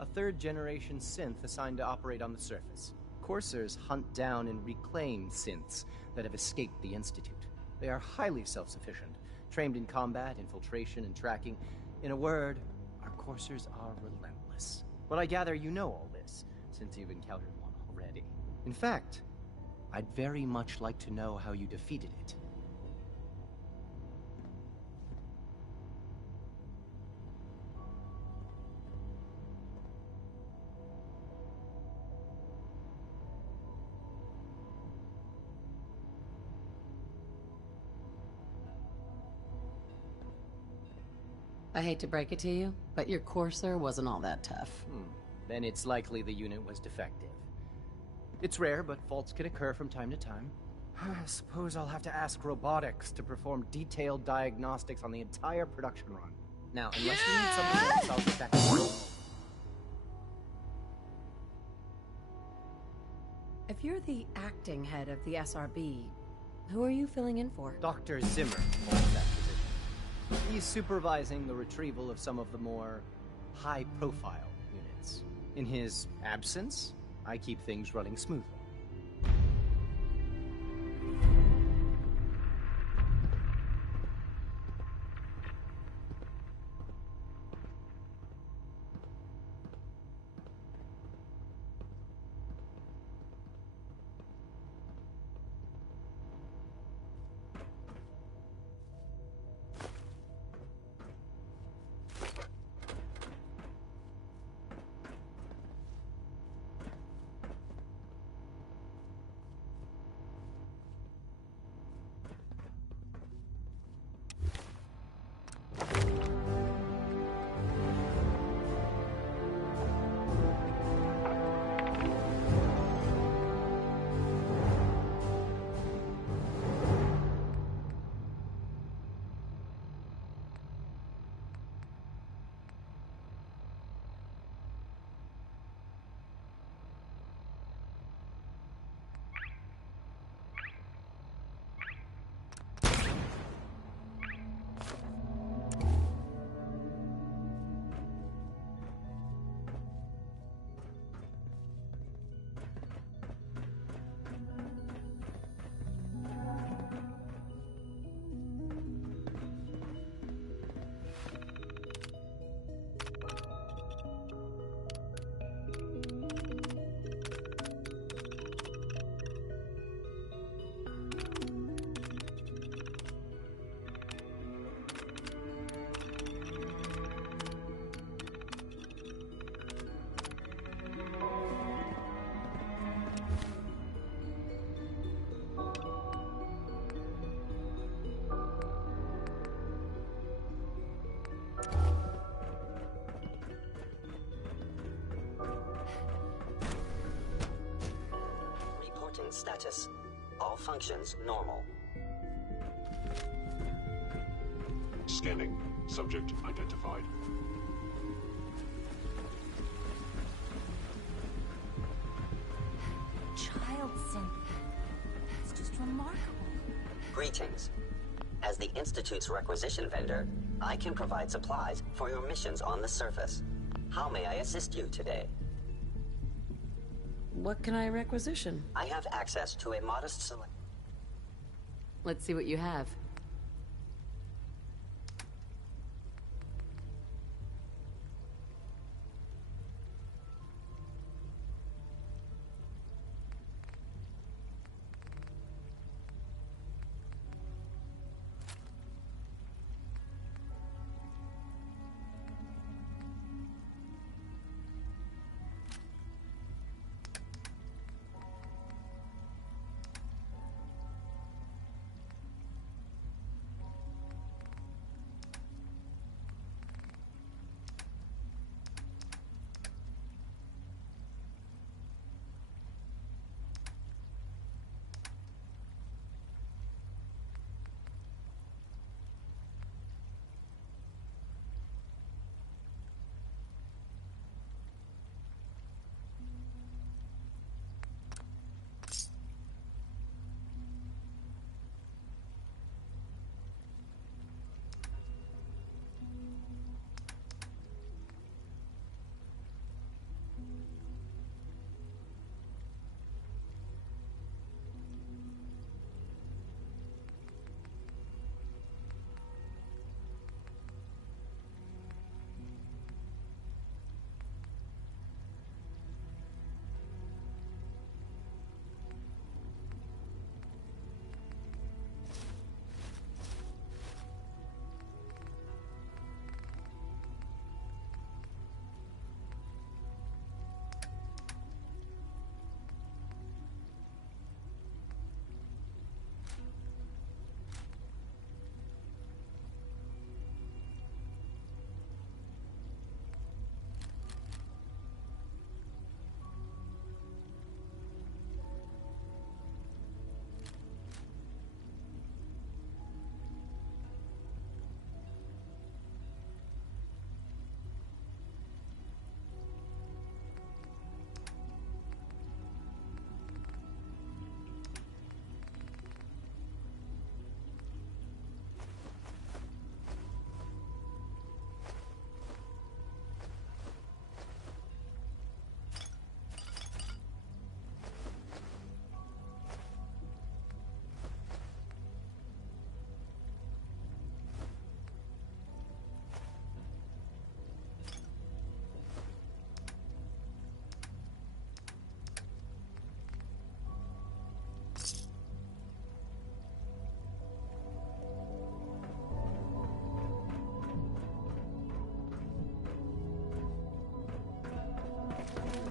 a third-generation synth assigned to operate on the surface. Coursers hunt down and reclaim synths that have escaped the Institute. They are highly self-sufficient, trained in combat, infiltration, and tracking. In a word, our Coursers are relentless. But I gather you know all this, since you've encountered one already. In fact, I'd very much like to know how you defeated it. I hate to break it to you, but your Courser wasn't all that tough. Then it's likely the unit was defective. It's rare, but faults can occur from time to time. I suppose I'll have to ask robotics to perform detailed diagnostics on the entire production run. Now, unless you need something else, I'll get back to you. If you're the acting head of the SRB, who are you filling in for? Dr. Zimmer holds that position. He's supervising the retrieval of some of the more high-profile units. In his absence, I keep things running smoothly. Clearance status. All functions normal. Scanning. Subject identified. Child synth. That's just remarkable. Greetings. As the Institute's requisition vendor, I can provide supplies for your missions on the surface. How may I assist you today? What can I requisition? I have access to a modest select. Let's see what you have.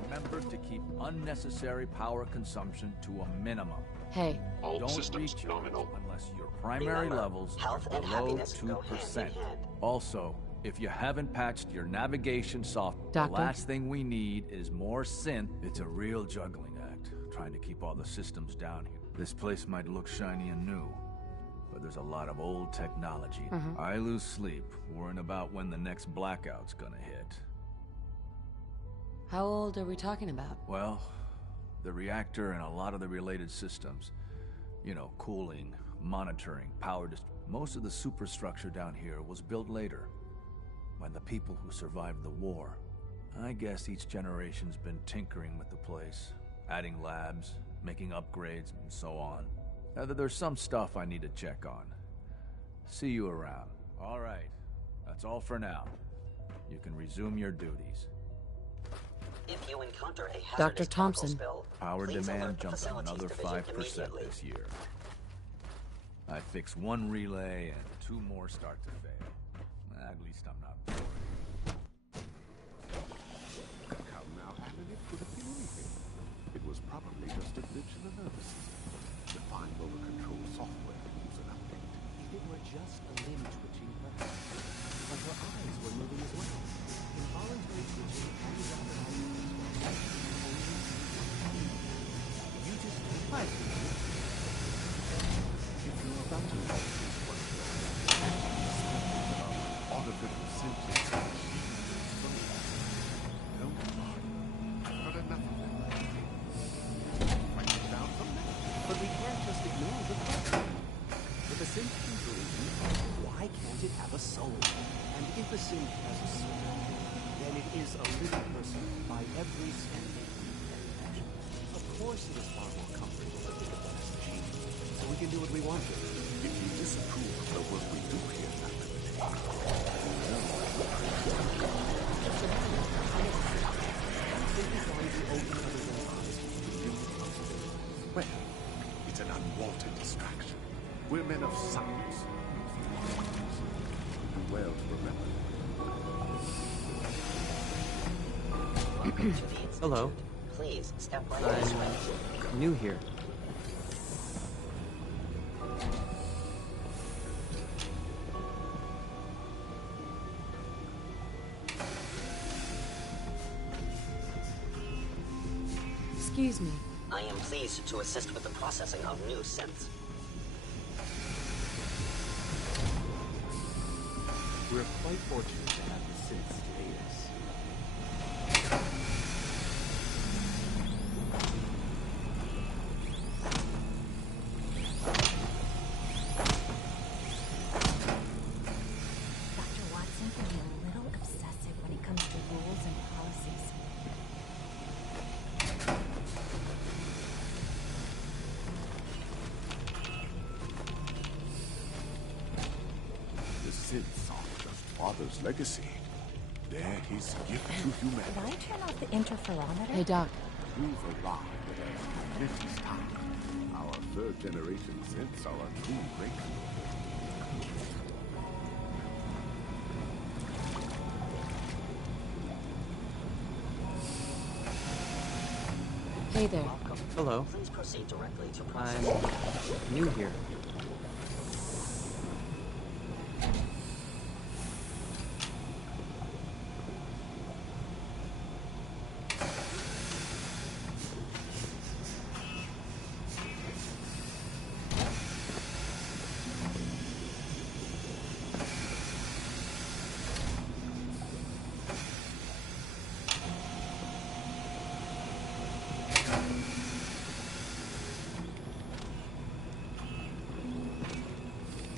Remember to keep unnecessary power consumption to a minimum. Hey. Don't recharge unless your primary levels are below 2%. Also, if you haven't patched your navigation software, the last thing we need is more synth. It's a real juggling act, trying to keep all the systems down here. This place might look shiny and new, but there's a lot of old technology. I lose sleep worrying about when the next blackout's gonna hit. How old are we talking about? Well, the reactor and a lot of the related systems. You know, cooling, monitoring, power most of the superstructure down here was built later, when the people who survived the war. I guess each generation's been tinkering with the place, adding labs, making upgrades, and so on. There's some stuff I need to check on. See you around. All right, that's all for now. You can resume your duties. If you encounter a hazardous Dr. Thompson. Spill, power please demand alert the jumped facilities another division 5% immediately. this year. I fixed one relay and 2 more start to fail. At least I'm not bored. How now added it could have been anything. It was probably just a glitch in the nervous system. The fine motor control software needs an update. If it were just a limb twitching, perhaps. But her eyes were moving as well. Involuntary twitching and rapid eye movement. You just... Hi. nor the person. If a synth can breathe, why can't it have a soul? And if a synth has a soul, then it is a living person by every standard and measure. Of course it is far more comfortable to think of them as machines, so we can do what we want to. If you disapprove of the work we do here, well, it's an unwanted distraction. We're men of science. Well to remember. Welcome to the Institute. Hello. Please step right this way. I'm new here. Excuse me. I am pleased to assist with the processing of new synths. We're quite fortunate to have the synths to aid us. Dr. Watson can be a little obsessive when it comes to rules and policies. The synths are just Father's legacy. They're his gift to humanity. Did I turn off the interferometer? Hey, Doc. You've arrived at a momentous time. Our third generation synths are a true breakthrough. Hey there. Hello. Please proceed directly to I'm processing. new here.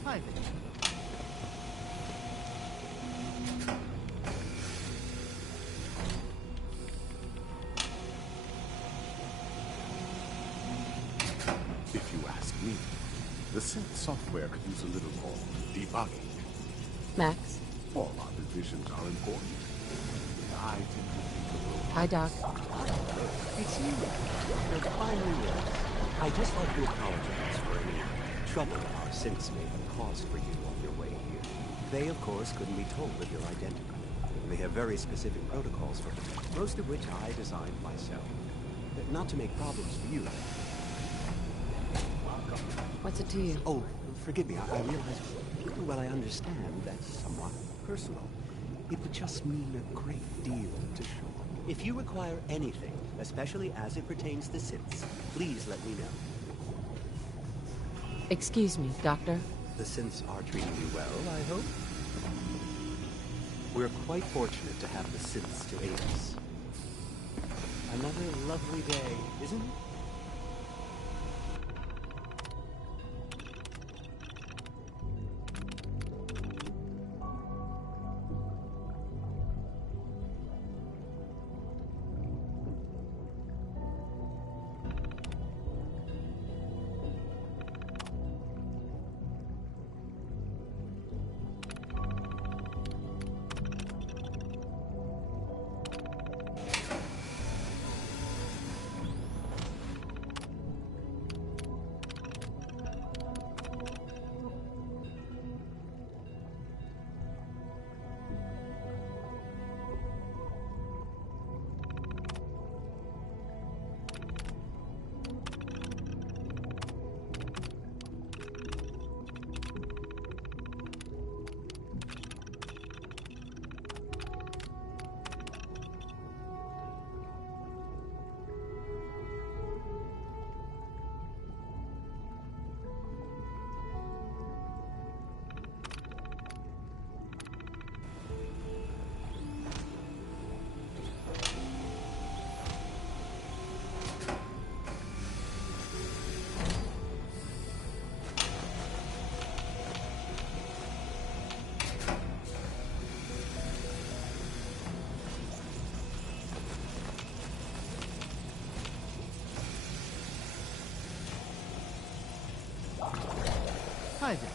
Hi there. If you ask me, the synth software could use a little more debugging. Max. All our divisions are important. I tend to think of robotics. Hi, Doc. It's you. You're finally here. I just like to apologize for any trouble our synths may have caused for you on your way here. They, of course, couldn't be told of your identity. They have very specific protocols for it, most of which I designed myself. Not to make problems for you. What's it to you? Oh, forgive me. I realize, well, I understand that's somewhat personal. It would just mean a great deal to Sean. If you require anything, especially as it pertains to synths, please let me know. Excuse me, Doctor. The synths are treating you well, I hope? We're quite fortunate to have the synths to aid us. Another lovely day, isn't it? driving.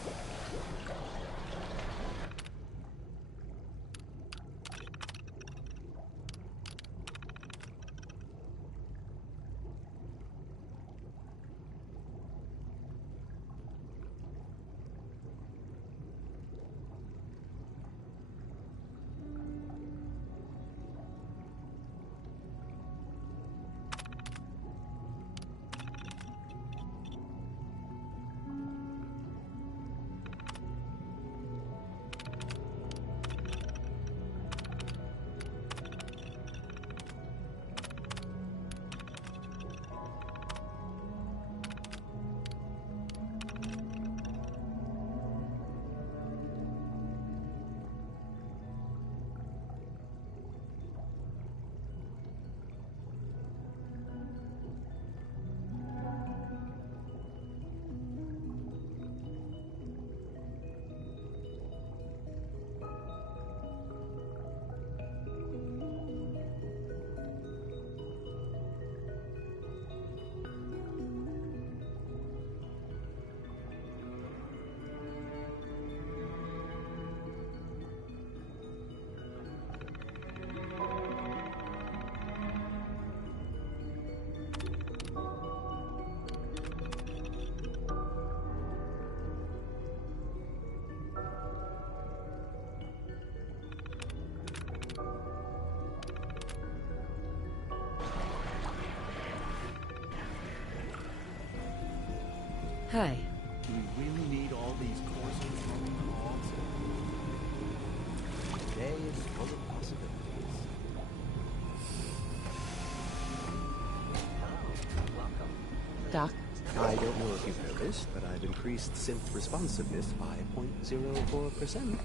Hi. Do we really need all these courses roaming the halls? Today is full of possibilities. Oh, welcome. Doc? I don't know if you've noticed, but I've increased synth responsiveness by 0.04%.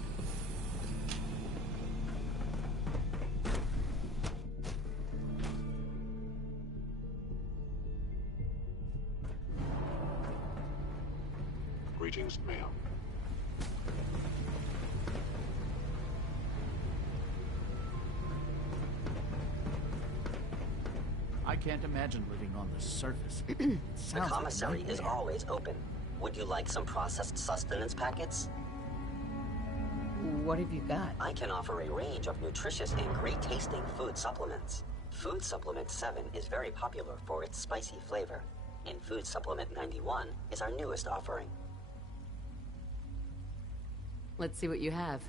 Greetings, ma'am. I can't imagine living on the surface. The Sounds commissary like a is nightmare. always open. Would you like some processed sustenance packets? What have you got? I can offer a range of nutritious and great-tasting food supplements. Food Supplement 7 is very popular for its spicy flavor, and Food Supplement 91 is our newest offering. Let's see what you have.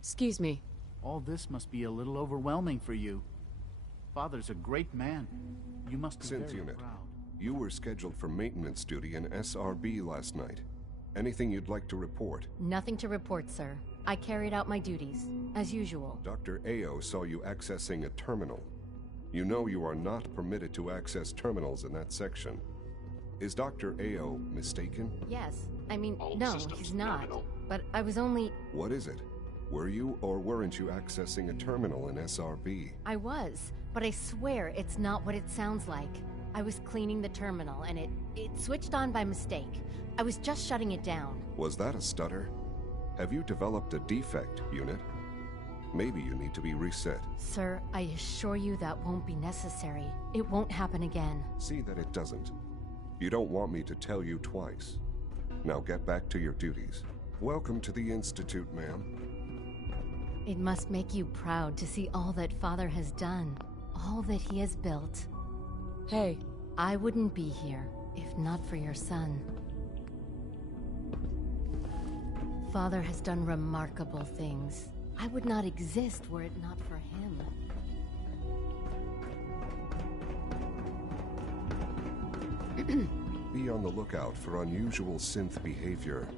Excuse me. All this must be a little overwhelming for you. Father's a great man. You must be Synth very unit. proud. You were scheduled for maintenance duty in SRB last night. Anything you'd like to report? Nothing to report, sir. I carried out my duties, as usual. Dr. Ao saw you accessing a terminal. You know you are not permitted to access terminals in that section. Is Dr. Ao mistaken? Yes. I mean, no, he's not. But I was only... What is it? Were you or weren't you accessing a terminal in SRB? I was, but I swear it's not what it sounds like. I was cleaning the terminal, and it switched on by mistake. I was just shutting it down. Was that a stutter? Have you developed a defect, unit? Maybe you need to be reset. Sir, I assure you that won't be necessary. It won't happen again. See that it doesn't. You don't want me to tell you twice. Now get back to your duties. Welcome to the Institute, ma'am. It must make you proud to see all that Father has done, all that he has built. Hey. I wouldn't be here if not for your son. Father has done remarkable things. I would not exist were it not for him. Be on the lookout for unusual synth behavior.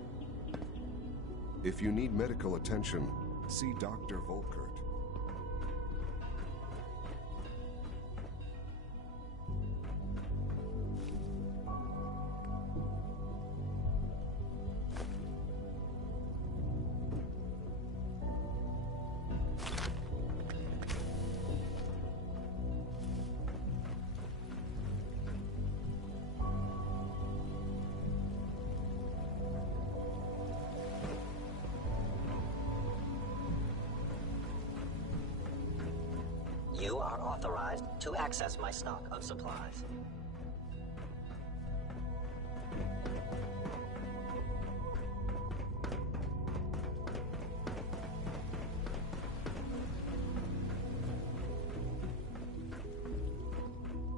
If you need medical attention, see Dr. Volkert. authorized to access my stock of supplies.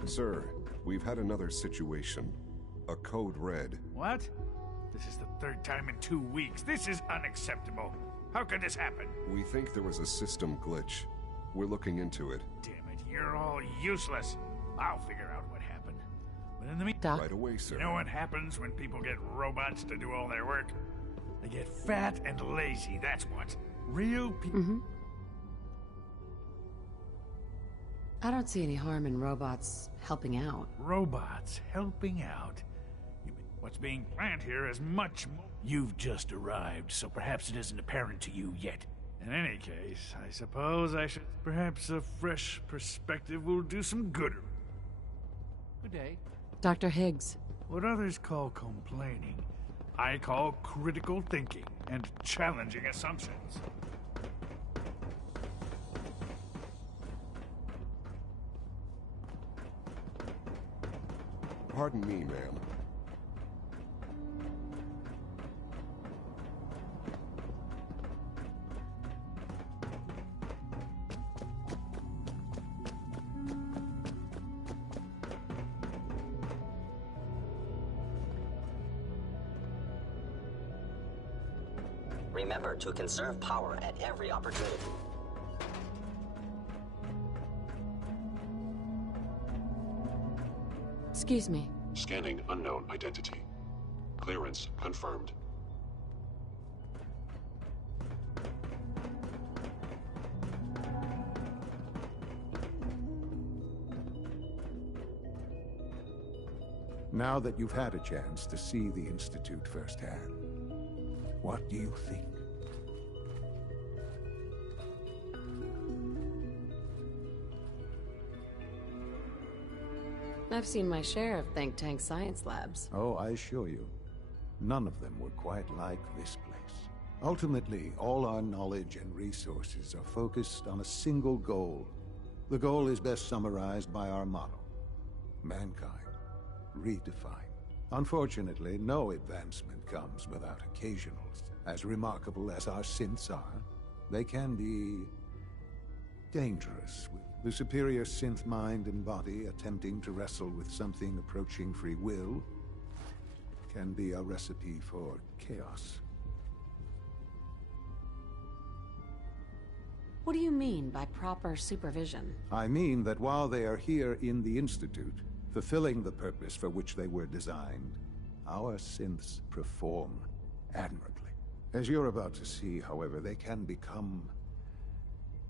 Sir, we've had another situation. A code red. What? This is the third time in 2 weeks. This is unacceptable. How could this happen? We think there was a system glitch. We're looking into it. Damn it, you're all useless. I'll figure out what happened. But in the meantime... Right away, sir. You know what happens when people get robots to do all their work? They get fat and lazy, that's what. Real people... I don't see any harm in robots helping out. Robots helping out? What's being planned here is much more... You've just arrived, so perhaps it isn't apparent to you yet. In any case, I suppose I should... Perhaps a fresh perspective will do some good. Good day. Dr. Higgs. What others call complaining, I call critical thinking and challenging assumptions. Pardon me, ma'am. Remember to conserve power at every opportunity. Excuse me. Scanning unknown identity. Clearance confirmed. Now that you've had a chance to see the Institute firsthand, what do you think? I've seen my share of think tank science labs. Oh, I assure you, none of them were quite like this place. Ultimately, all our knowledge and resources are focused on a single goal. The goal is best summarized by our motto: mankind redefined. Unfortunately, no advancement comes without occasionals. As remarkable as our synths are, they can be dangerous. With the superior synth mind and body attempting to wrestle with something approaching free will can be a recipe for chaos. What do you mean by proper supervision? I mean that while they are here in the Institute, fulfilling the purpose for which they were designed, our synths perform admirably. As you're about to see, however, they can become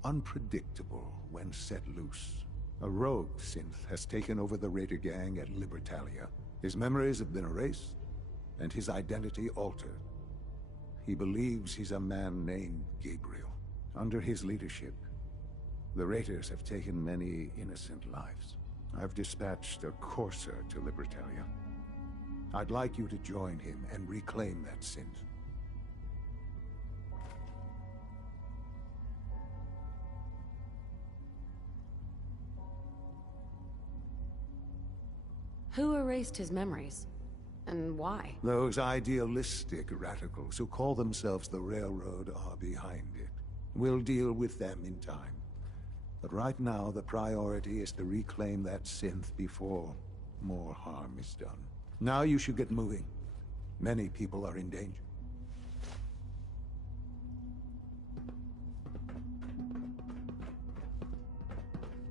unpredictable when set loose. A rogue synth has taken over the Raider gang at Libertalia. His memories have been erased, and his identity altered. He believes he's a man named Gabriel. Under his leadership, the Raiders have taken many innocent lives. I've dispatched a courser to Libertalia. I'd like you to join him and reclaim that synth. Who erased his memories? And why? Those idealistic radicals who call themselves the Railroad are behind it. We'll deal with them in time. But right now, the priority is to reclaim that synth before more harm is done. Now you should get moving. Many people are in danger.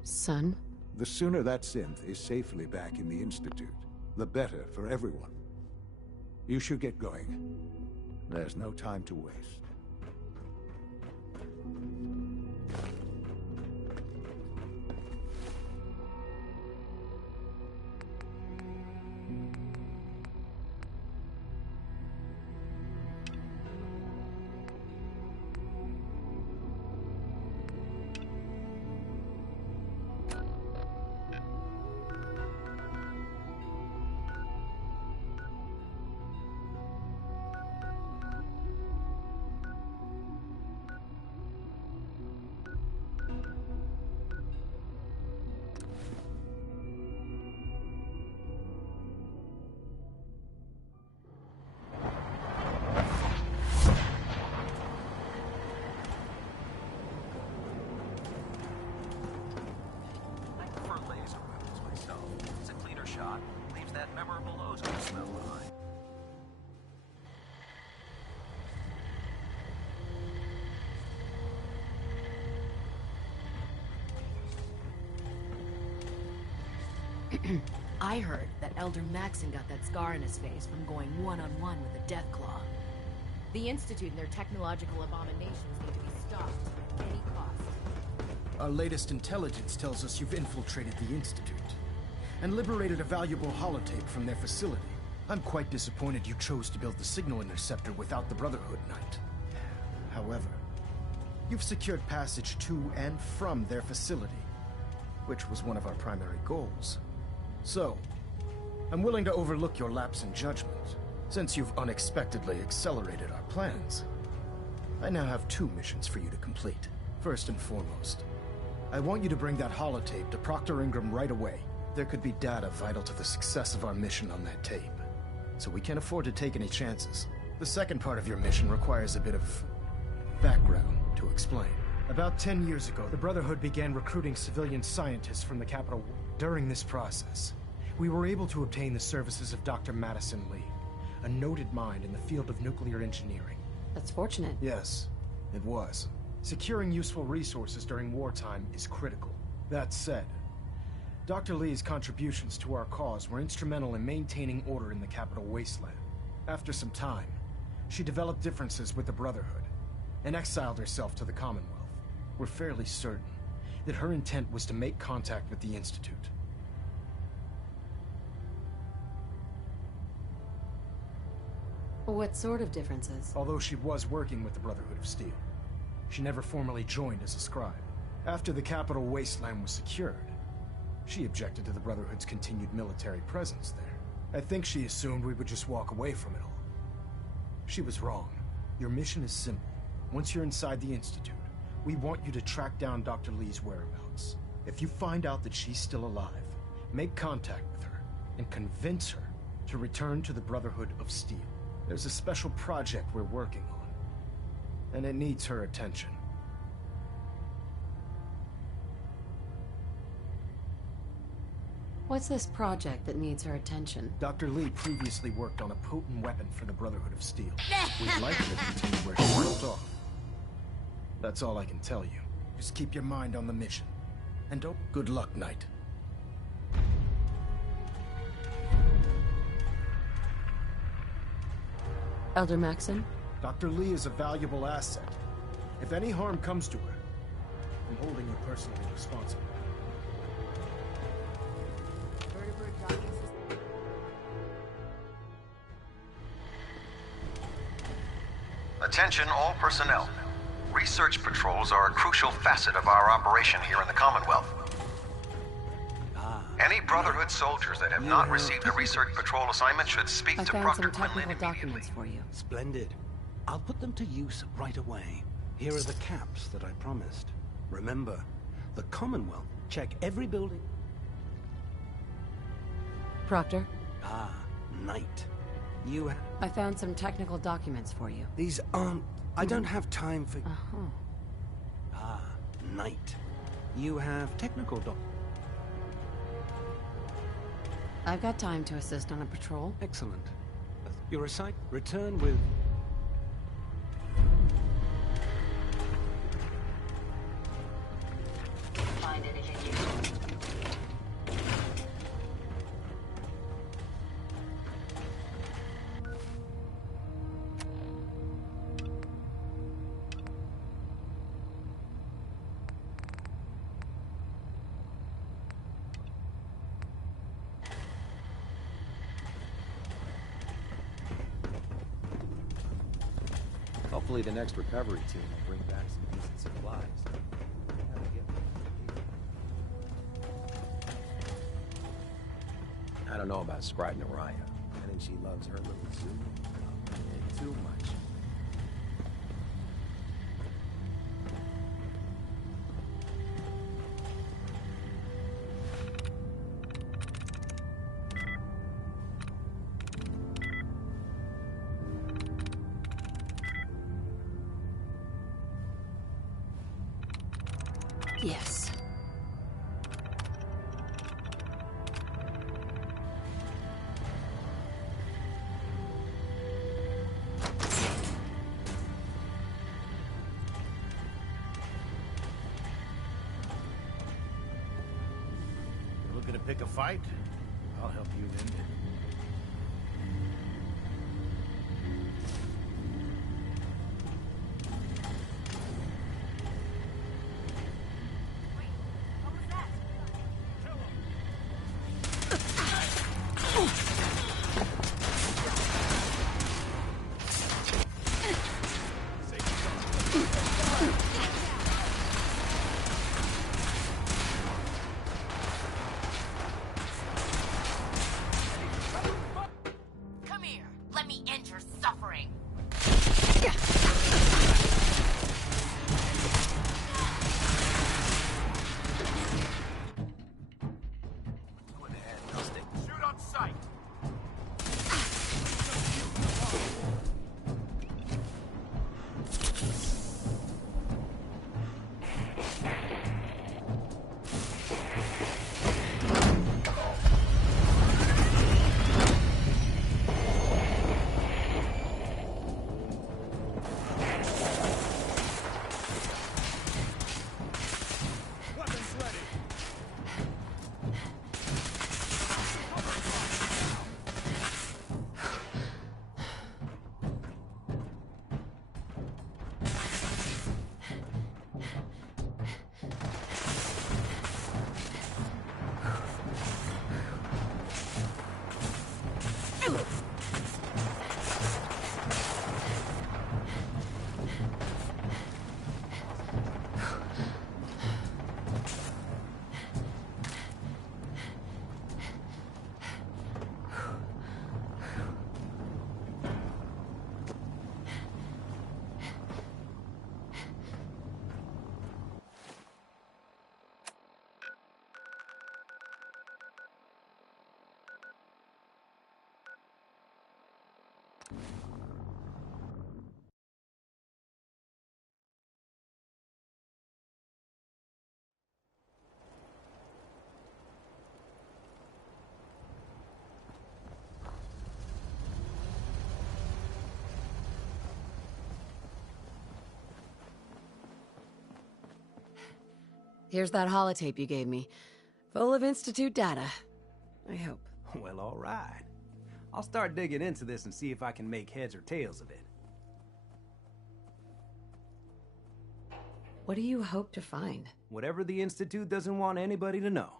Son? The sooner that synth is safely back in the Institute, the better for everyone. You should get going. There's no time to waste. I heard that Elder Maxon got that scar in his face from going one-on-one with the Deathclaw. The Institute and their technological abominations need to be stopped at any cost. Our latest intelligence tells us you've infiltrated the Institute and liberated a valuable holotape from their facility. I'm quite disappointed you chose to build the signal interceptor without the Brotherhood Knight. However, you've secured passage to and from their facility, which was one of our primary goals. So, I'm willing to overlook your lapse in judgment, since you've unexpectedly accelerated our plans. I now have 2 missions for you to complete. First and foremost, I want you to bring that holotape to Proctor Ingram right away. There could be data vital to the success of our mission on that tape, so we can't afford to take any chances. The second part of your mission requires a bit of background to explain. About 10 years ago, the Brotherhood began recruiting civilian scientists from the capital. During this process, we were able to obtain the services of Dr. Madison Lee, a noted mind in the field of nuclear engineering. That's fortunate. Yes, it was. Securing useful resources during wartime is critical. That said, Dr. Lee's contributions to our cause were instrumental in maintaining order in the capital wasteland. After some time, she developed differences with the Brotherhood and exiled herself to the Commonwealth. We're fairly certain that her intent was to make contact with the Institute. What sort of differences? Although she was working with the Brotherhood of Steel, she never formally joined as a scribe. After the capital wasteland was secured, she objected to the Brotherhood's continued military presence there. I think she assumed we would just walk away from it all. She was wrong. Your mission is simple. Once you're inside the Institute, we want you to track down Dr. Lee's whereabouts. If you find out that she's still alive, make contact with her and convince her to return to the Brotherhood of Steel. There's a special project we're working on, and it needs her attention. What's this project that needs her attention? Dr. Lee previously worked on a potent weapon for the Brotherhood of Steel. We'd like her to continue where she left off. That's all I can tell you. Just keep your mind on the mission. And don't... Good luck, Knight. Elder Maxon? Dr. Lee is a valuable asset. If any harm comes to her, I'm holding you personally responsible. Attention all personnel. Research patrols are a crucial facet of our operation here in the Commonwealth. Any Brotherhood soldiers that have not received a research patrol assignment should speak to Proctor Quinlan immediately. Documents for you. Splendid. I'll put them to use right away. Here are the caps that I promised. Remember, the Commonwealth check every building. Proctor? Ah, Knight. I found some technical documents for you. These aren't... I don't have time for... Ah, Knight. You have technical I've got time to assist on a patrol. Excellent. Your assignment. Return with... Find anything useful. Hopefully the next recovery team will bring back some decent supplies. I don't know about Scribe Naraya. I think she loves her little zoo too much. Yes. Pick a fight, I'll help you end it. Come here. Let me end your suffering. Go ahead, Dusty. Shoot on sight. Here's that holotape you gave me. Full of Institute data. I hope. Well, all right. I'll start digging into this and see if I can make heads or tails of it. What do you hope to find? Whatever the Institute doesn't want anybody to know.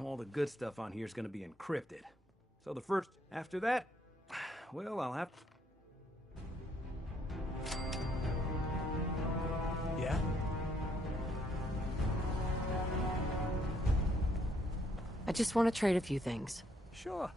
All the good stuff on here is going to be encrypted. So the first... After that, well, I'll have... Yeah? I just want to trade a few things. Sure.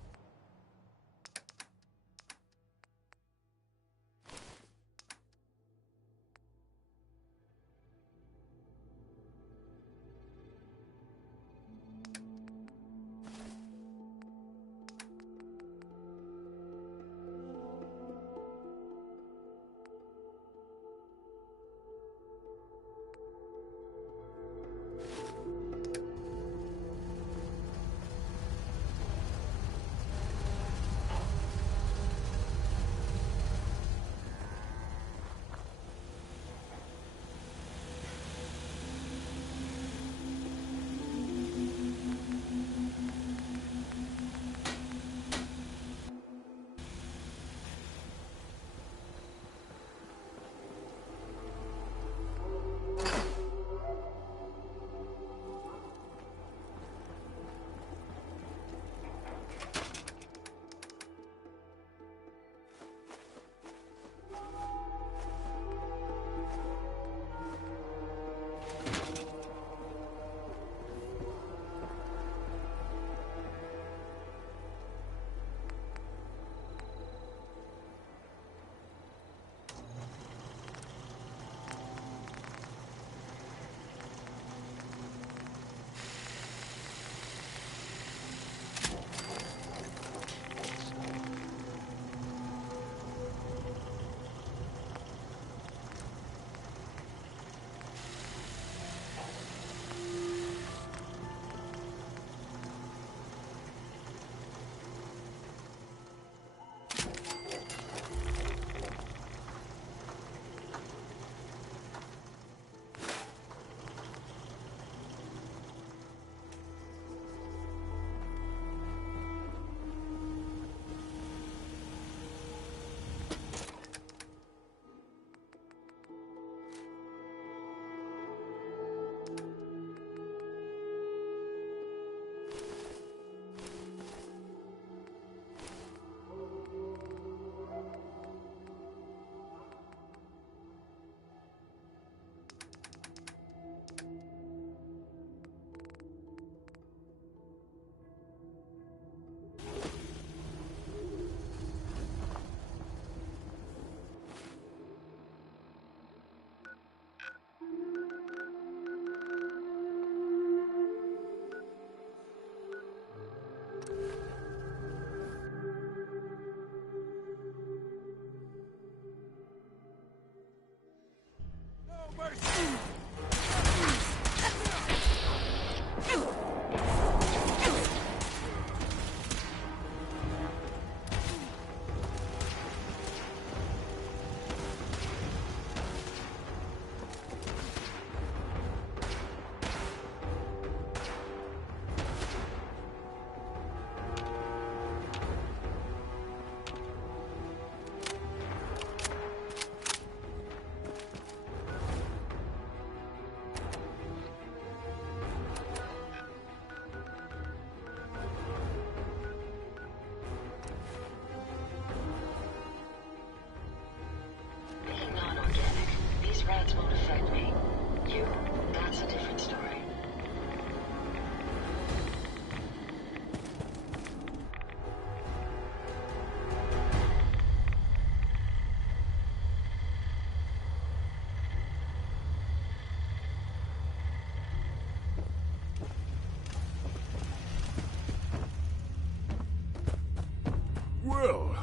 Well,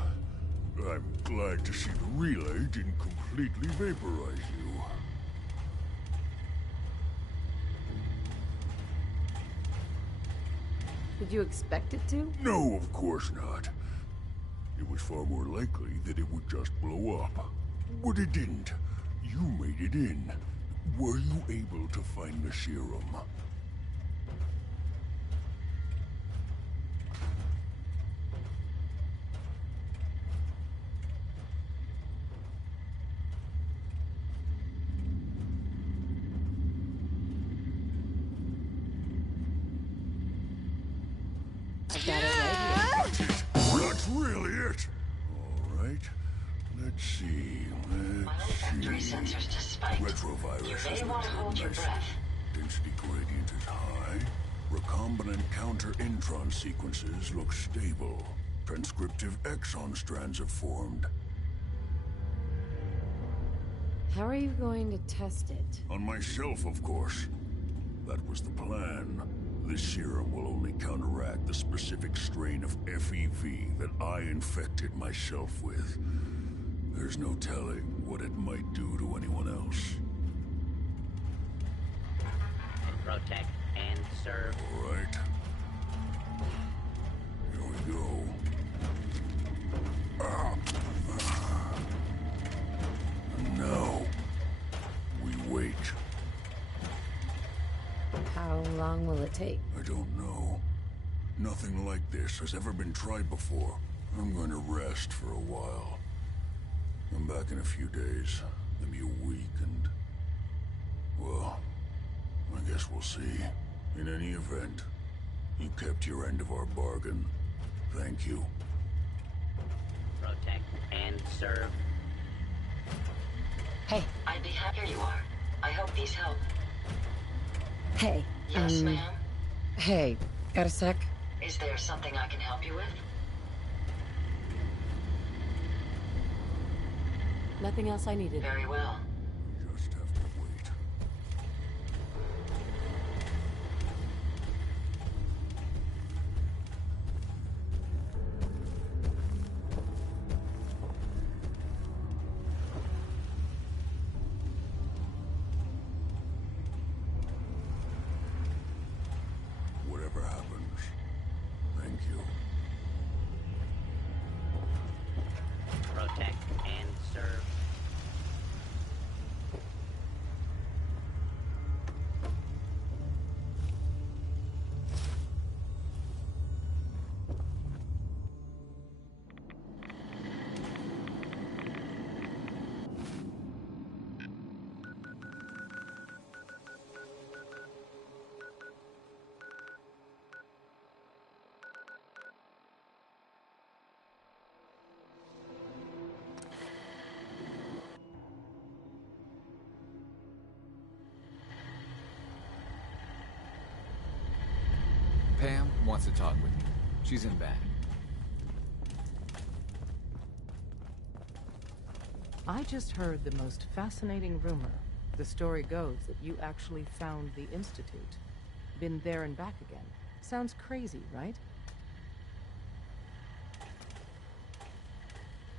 I'm glad to see the relay didn't completely vaporize you. Did you expect it to? No, of course not. It was far more likely that it would just blow up. But it didn't. You made it in. Were you able to find the serum? I've got it right here. That's really it. All right. Let's see. Factory sensors to spike. Retrovirus. You may want to hold your breath. Density gradient is high. Recombinant counter-intron sequences look stable. Transcriptive exon strands have formed. How are you going to test it? On myself, of course. That was the plan. This serum will only counteract the specific strain of FEV that I infected myself with. There's no telling what it might do to anyone else. Protect and serve. All right. Here we go. And now, we wait. How long will it take? I don't know. Nothing like this has ever been tried before. I'm going to rest for a while. I'm back in a few days, maybe a week, and... well, I guess we'll see. In any event, you kept your end of our bargain. Thank you. Protect and serve. Hey. I'd be happy you are. I hope these help. Hey. Yes, ma'am? Hey, got a sec? Is there something I can help you with? Nothing else I needed. Very well. Just have to wait. Whatever happens, thank you. Protect and serve. Pam wants to talk with you. She's in back. I just heard the most fascinating rumor. The story goes that you actually found the Institute. Been there and back again. Sounds crazy, right?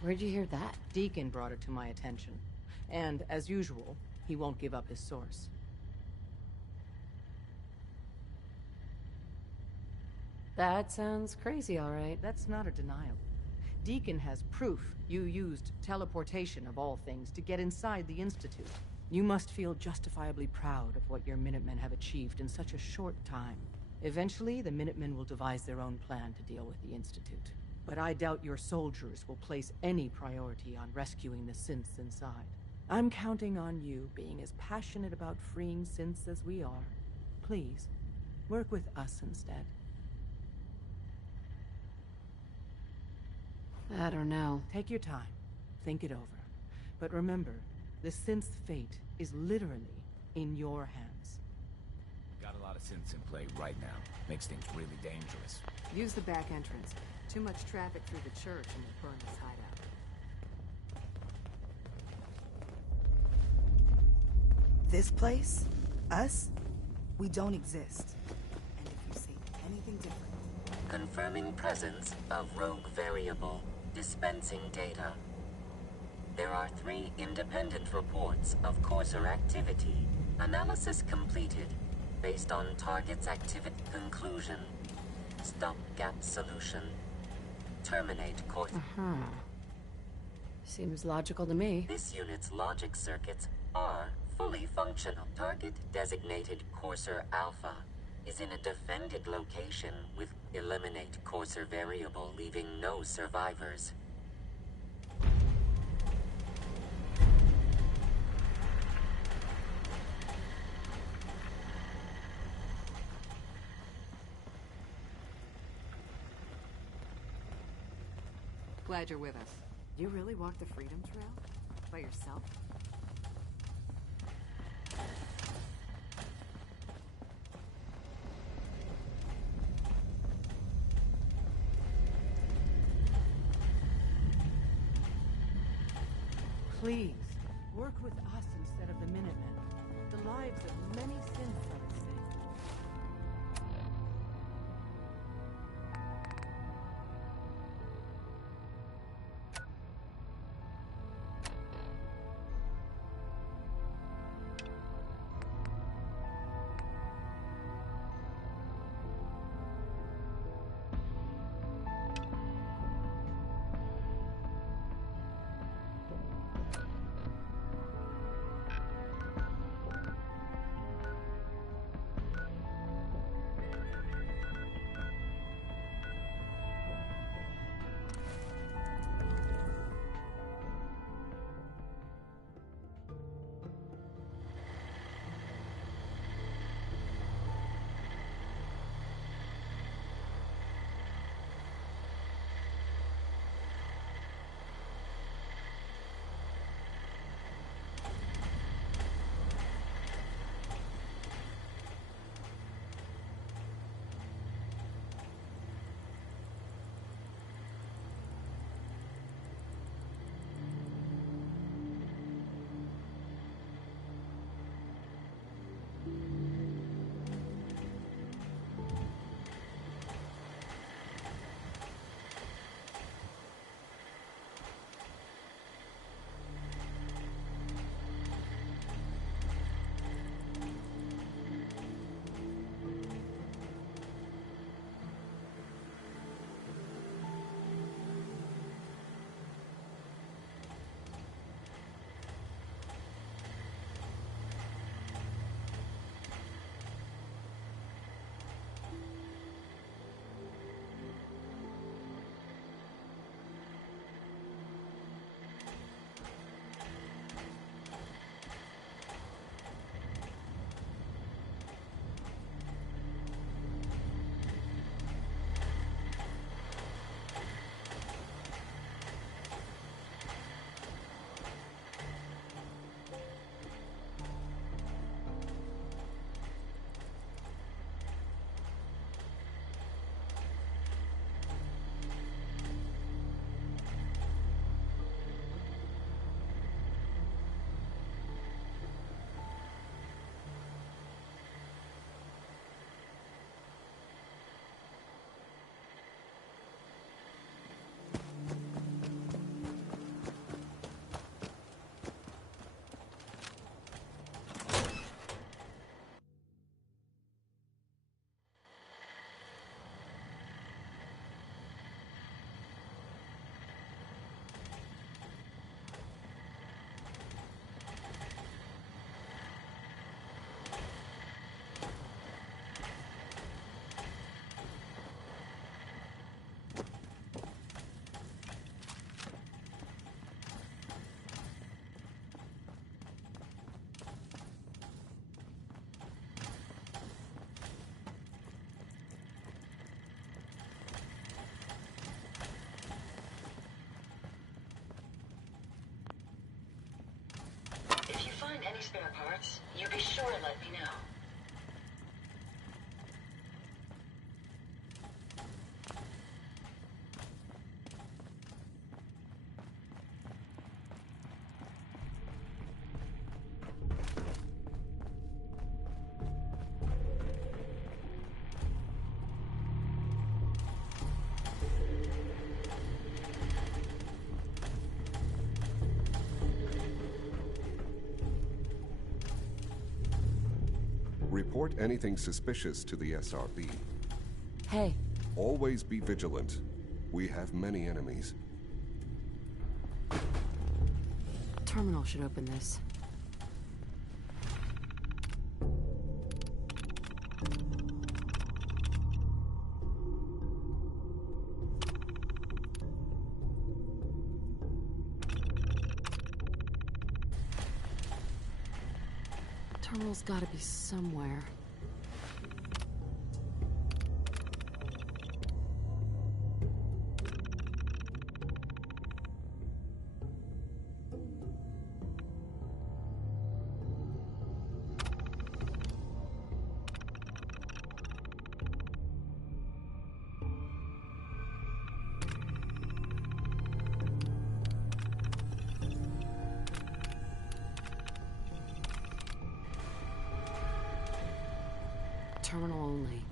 Where'd you hear that? Deacon brought it to my attention. And, as usual, he won't give up his source. That sounds crazy, all right. That's not a denial. Deacon has proof you used teleportation, of all things, to get inside the Institute. You must feel justifiably proud of what your Minutemen have achieved in such a short time. Eventually, the Minutemen will devise their own plan to deal with the Institute. But I doubt your soldiers will place any priority on rescuing the synths inside. I'm counting on you being as passionate about freeing synths as we are. Please, work with us instead. I don't know. Take your time. Think it over. But remember, the synth's fate is literally in your hands. Got a lot of synths in play right now. Makes things really dangerous. Use the back entrance. Too much traffic through the church and we'll burn this hideout. This place? Us? We don't exist. And if you see anything different... Confirming presence of rogue variable. Dispensing data. There are 3 independent reports of Courser activity. Analysis completed. Based on target's activity. Conclusion. Stopgap solution. Terminate course. Seems logical to me. This unit's logic circuits are fully functional. Target designated Courser Alpha is in a defended location with eliminate Courser variable, leaving no survivors. Glad you're with us. You really walked the Freedom Trail? By yourself? Please, work with us instead of the Minutemen. The lives of many synths are at stake. If you find any spare parts, you be sure to let me know. Report anything suspicious to the SRB. Hey. Always be vigilant. We have many enemies. Terminal should open this. Terminal's gotta be somewhere. Terminal only.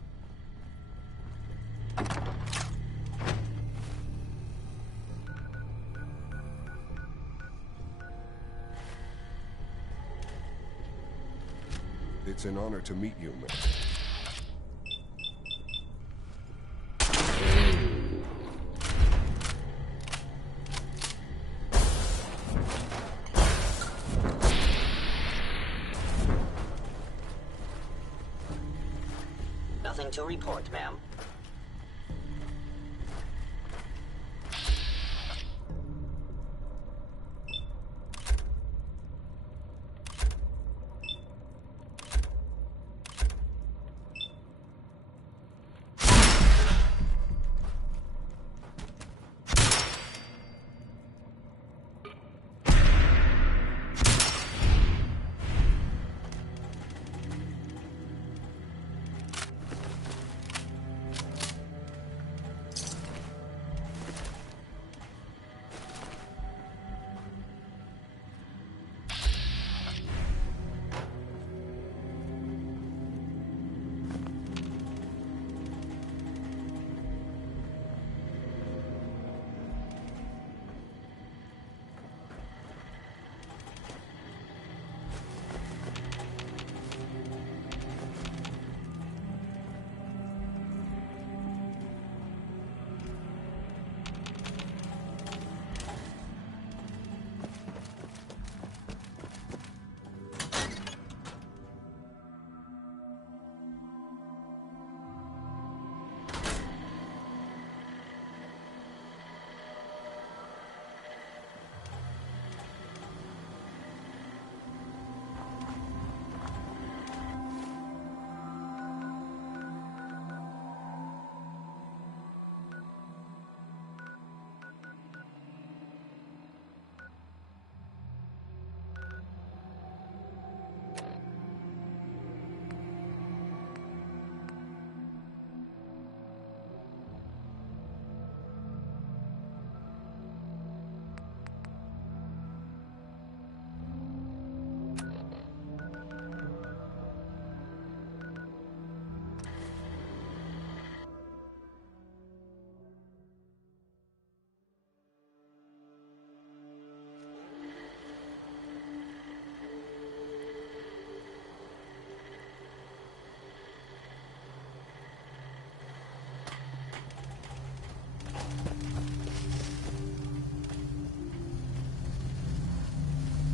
It's an honor to meet you, man. Nothing to report, ma'am.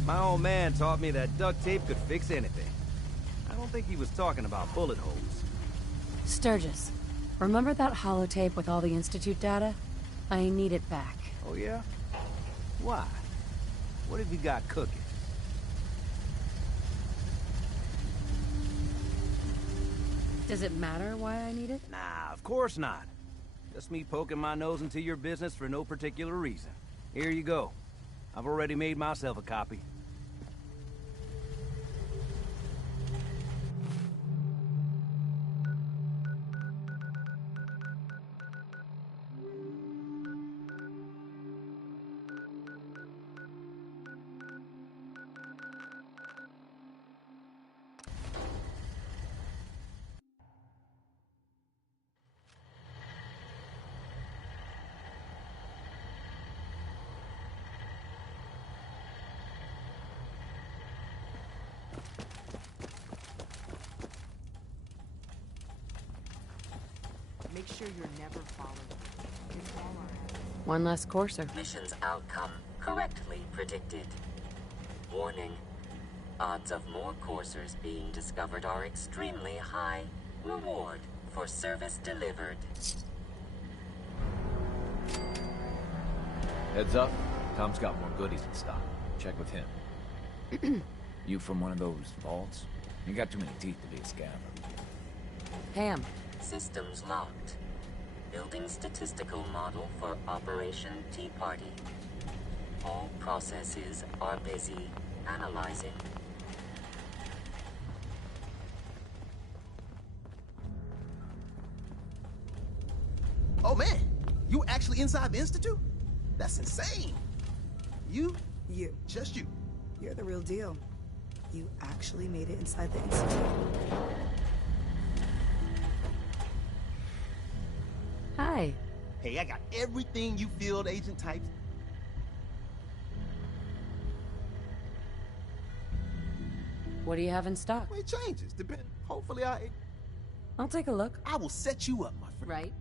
My old man taught me that duct tape could fix anything. I don't think he was talking about bullet holes. Sturgis, remember that holotape with all the Institute data? I need it back. Oh, yeah? Why? What have you got cooking? Does it matter why I need it? Nah, of course not. Just me poking my nose into your business for no particular reason. Here you go. I've already made myself a copy. sure you're never followed. It's all our One less Courser. Mission's outcome correctly predicted. Warning. Odds of more coursers being discovered are extremely high. Reward for service delivered. Heads up, Tom's got more goodies in stock. Check with him. You from one of those vaults? You got too many teeth to be a scammer. Ham. Systems locked. Building statistical model for Operation Tea Party. All processes are busy analyzing. Oh man, you actually inside the Institute? That's insane. You? Just you. You're the real deal. You actually made it inside the Institute. Hi. Hey, I got everything you field agent types. What do you have in stock? It changes. Hopefully I'll take a look. I will set you up, my friend. Right.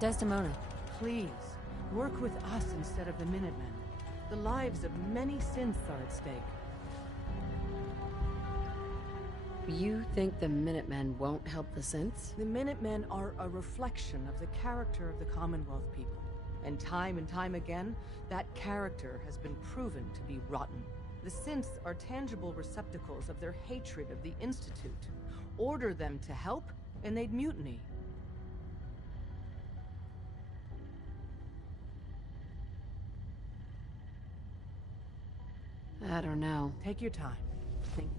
Desdemona. Please, work with us instead of the Minutemen. The lives of many synths are at stake. You think the Minutemen won't help the synths? The Minutemen are a reflection of the character of the Commonwealth people. And time again, that character has been proven to be rotten. The synths are tangible receptacles of their hatred of the Institute. Order them to help, and they'd mutiny. I don't know. Take your time. Think.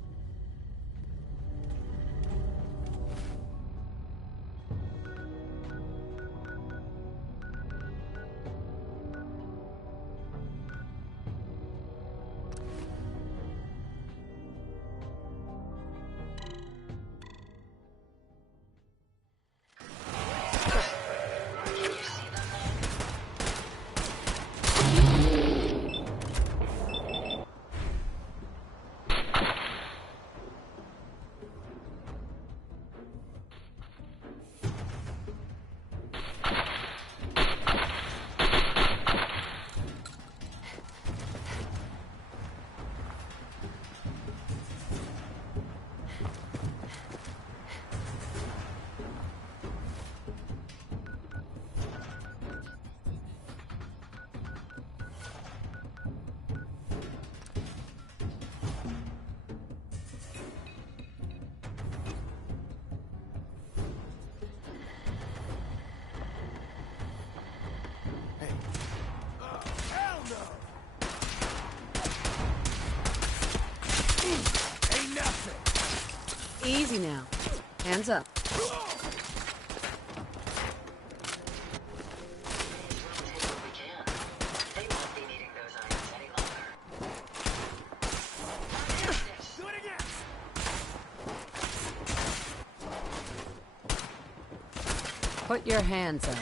Easy now. Hands up. Put your hands up.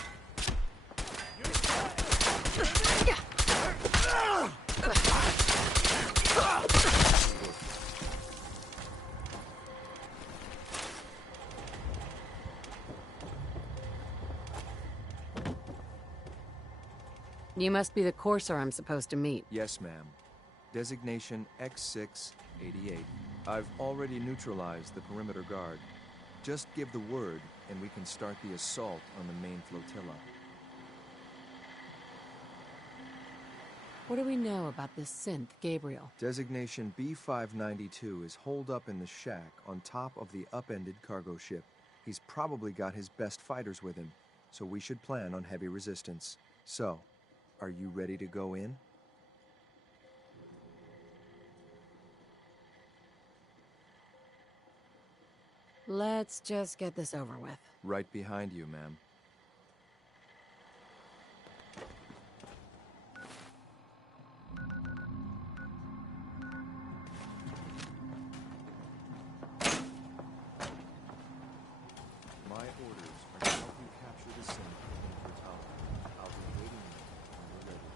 You must be the Courser I'm supposed to meet. Yes, ma'am. Designation X688. I've already neutralized the perimeter guard. Just give the word, and we can start the assault on the main flotilla. What do we know about this synth, Gabriel? Designation B592 is holed up in the shack on top of the upended cargo ship. He's probably got his best fighters with him, so we should plan on heavy resistance. So, are you ready to go in? Let's just get this over with. Right behind you, ma'am. My orders are to help you capture the synth in Fertala. I'll be waiting when you're ready.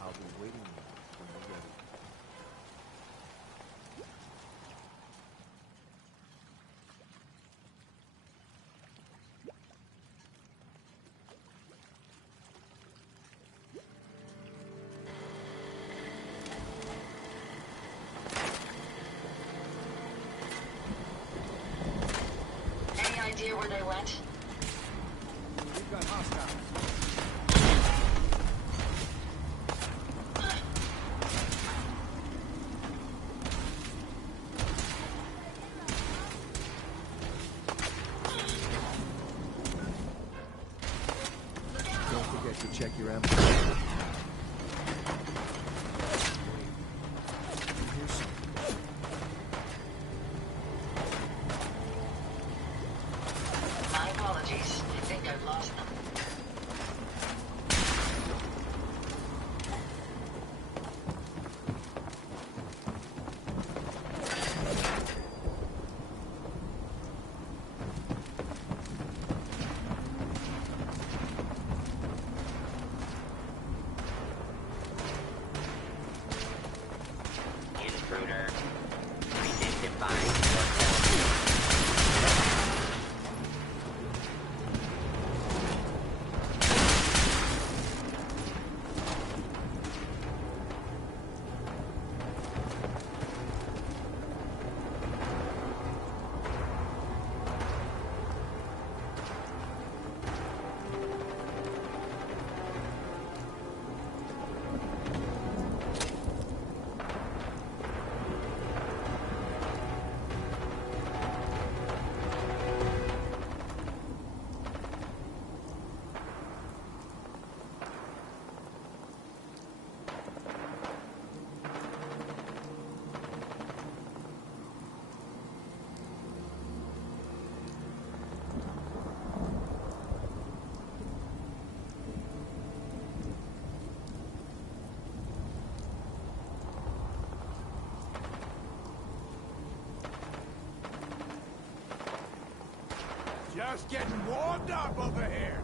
I'll be waiting when you're ready. Any idea where they went? We've got hostiles. Don't forget to check your ammo. Here's something. My apologies. I think I've lost them. Intruder. Identifying yourself. Just getting warmed up over here.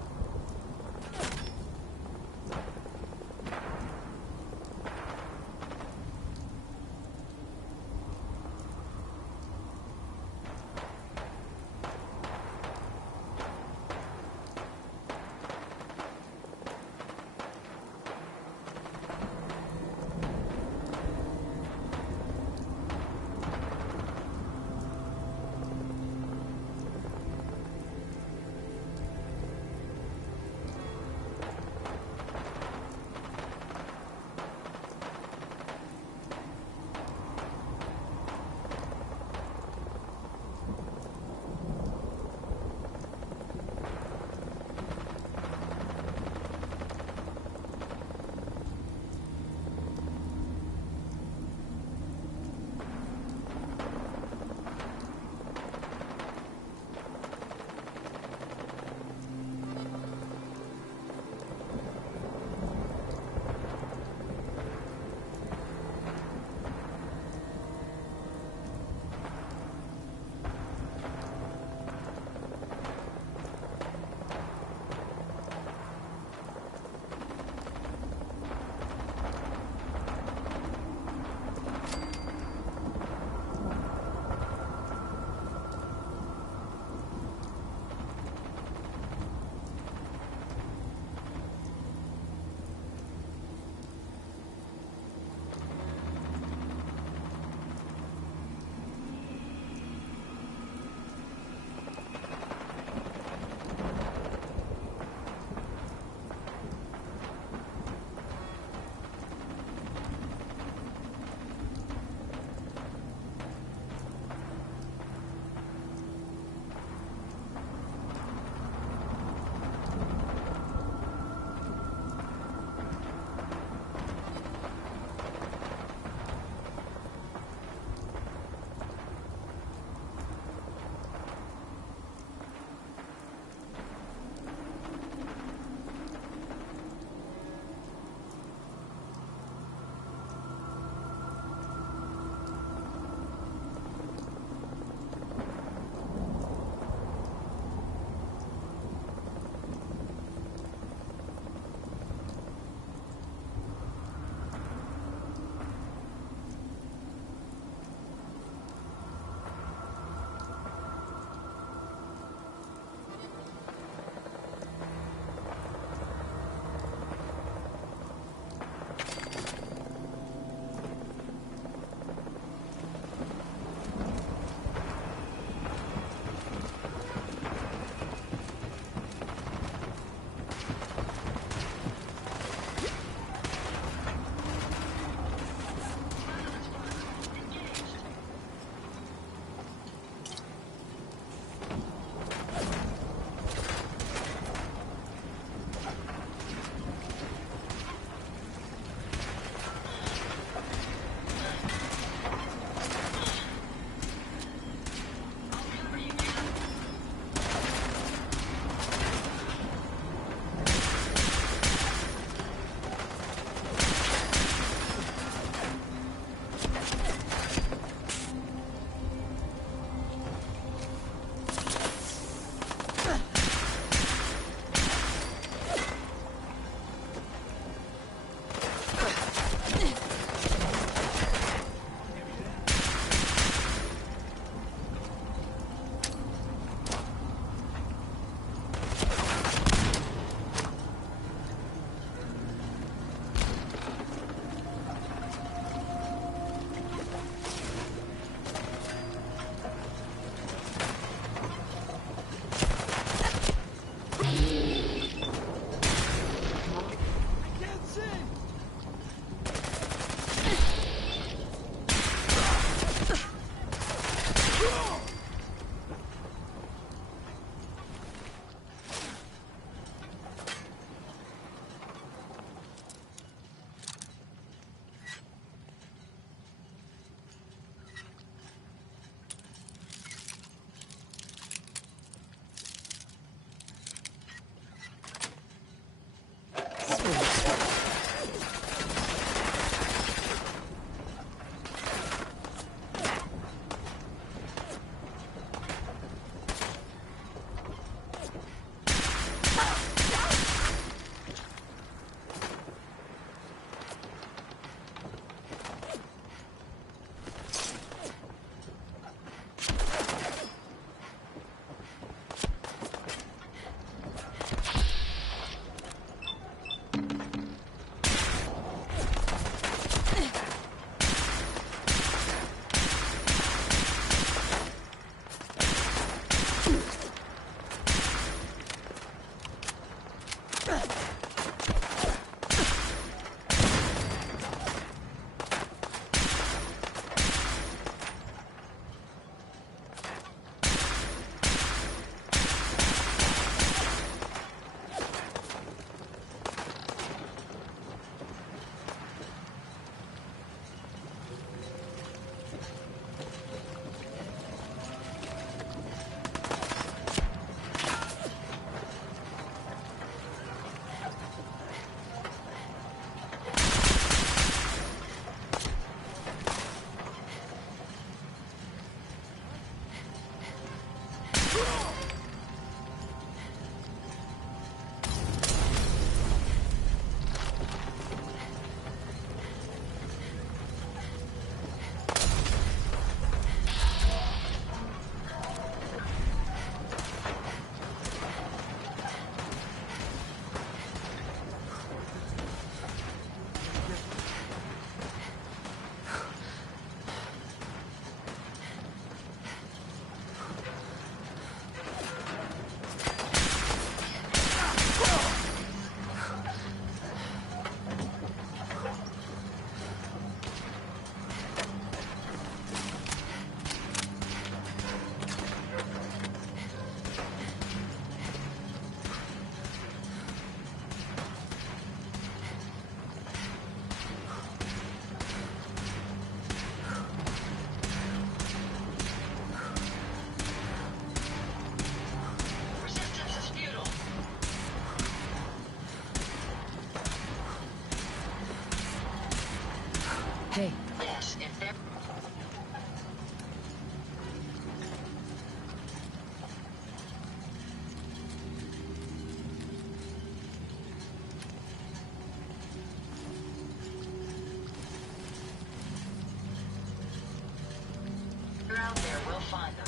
find them.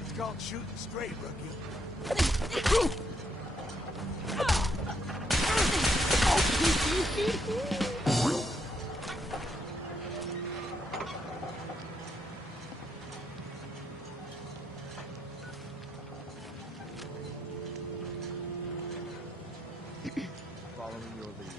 It's called shooting straight, rookie. Following your lead.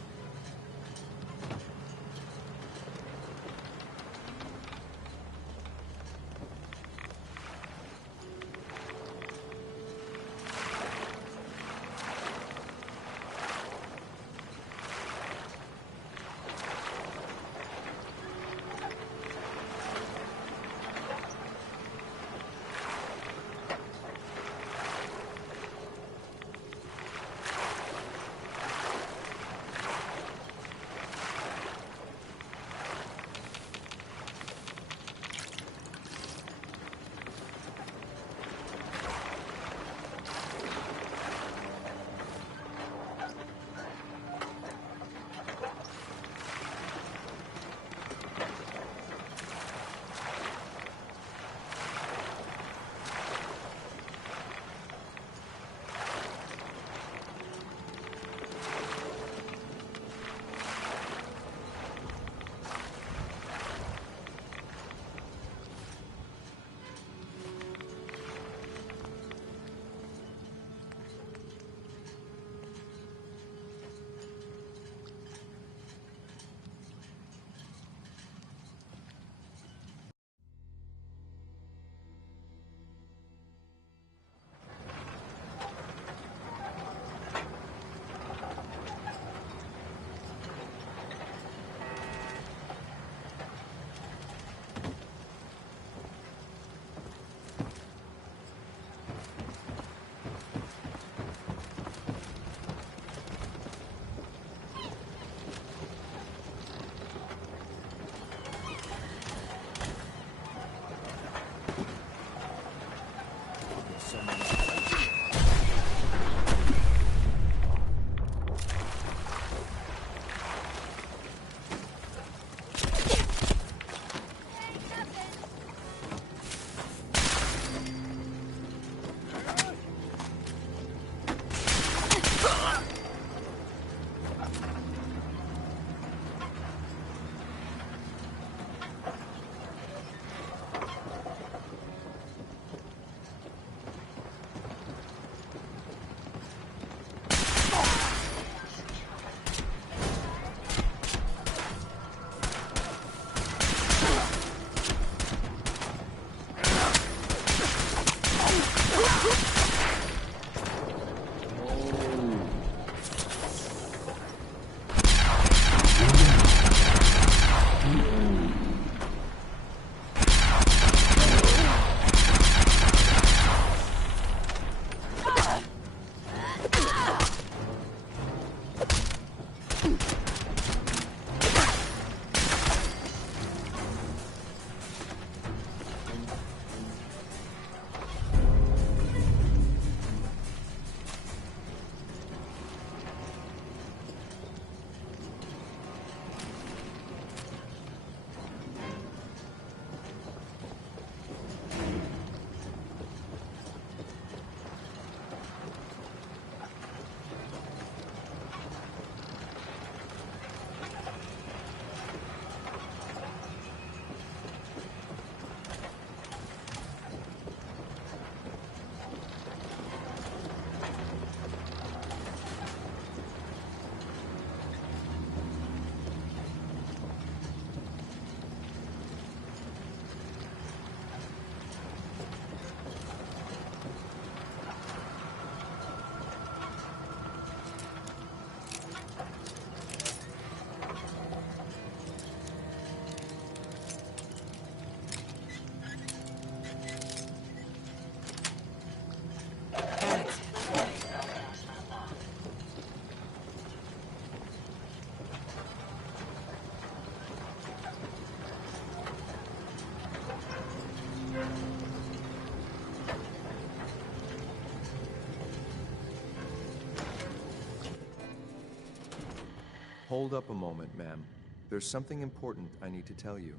Hold up a moment, ma'am. There's something important I need to tell you.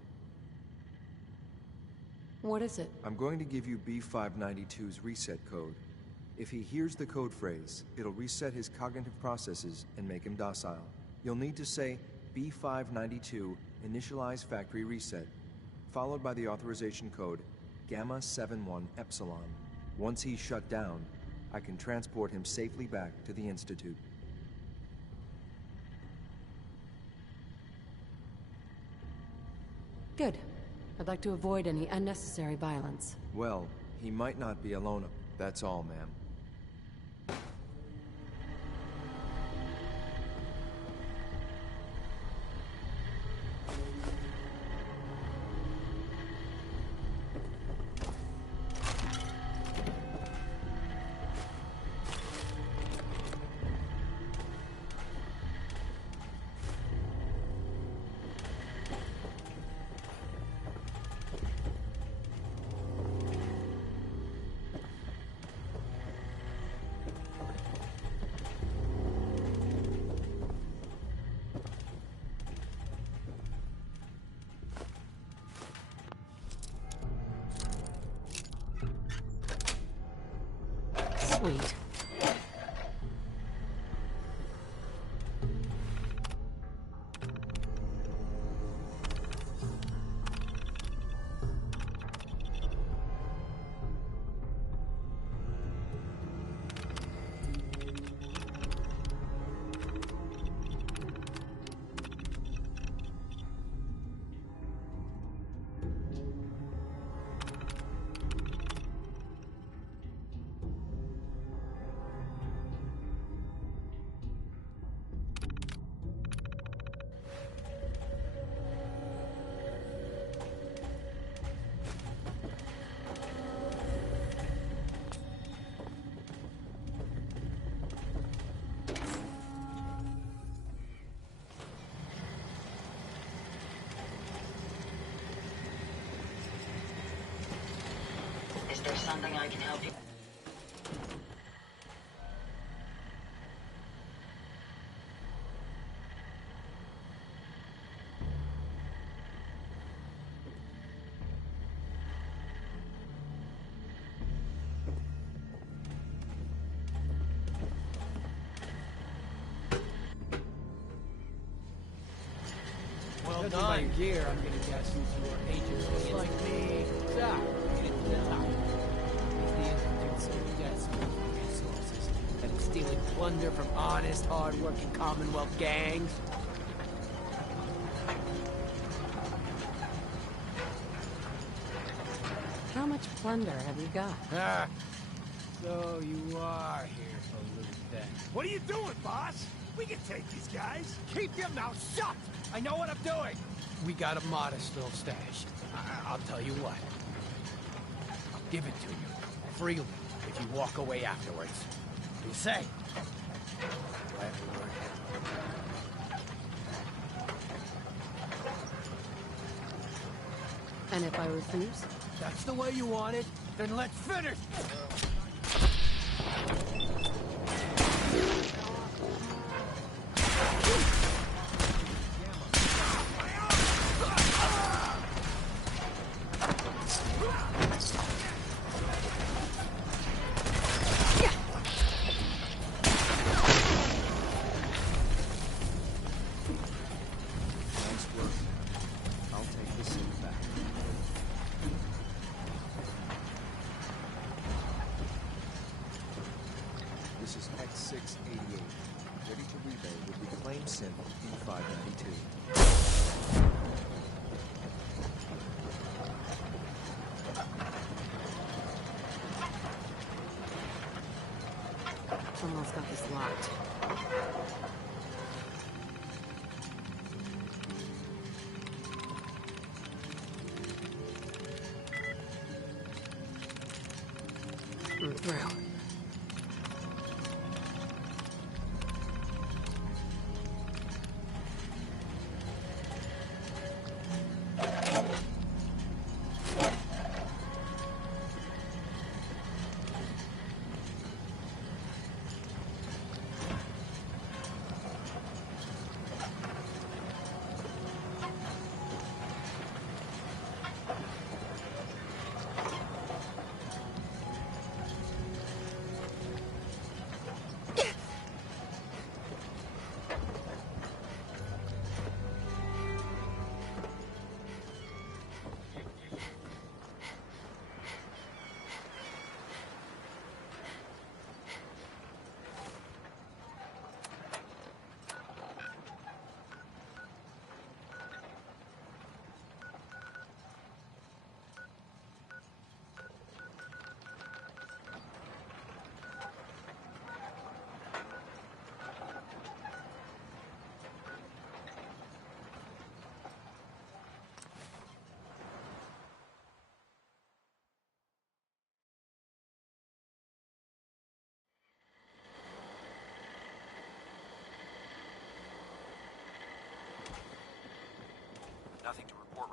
What is it? I'm going to give you B592's reset code. If he hears the code phrase, it'll reset his cognitive processes and make him docile. You'll need to say B592 initialize factory reset, followed by the authorization code Gamma 71 Epsilon. Once he's shut down, I can transport him safely back to the Institute. Good. I'd like to avoid any unnecessary violence. Well, he might not be alone. That's all, ma'am. Sweet. Is there something I can help you? Well done. By your gear, I'm gonna guess you are agents just like me. Yeah. The Institute's so desperate for resources that it's stealing plunder from honest, hard-working Commonwealth gangs. How much plunder have you got? Ah, so you are here for loot then. What are you doing, boss? We can take these guys. Keep your mouth shut! I know what I'm doing! We got a modest little stash. I'll tell you what. I'll give it to you, freely, if you walk away afterwards. What do you say? And if I refuse? That's the way you want it? Then let's finish! This is X688, ready to rebate with the claim synth B592. Someone's got this locked. Through.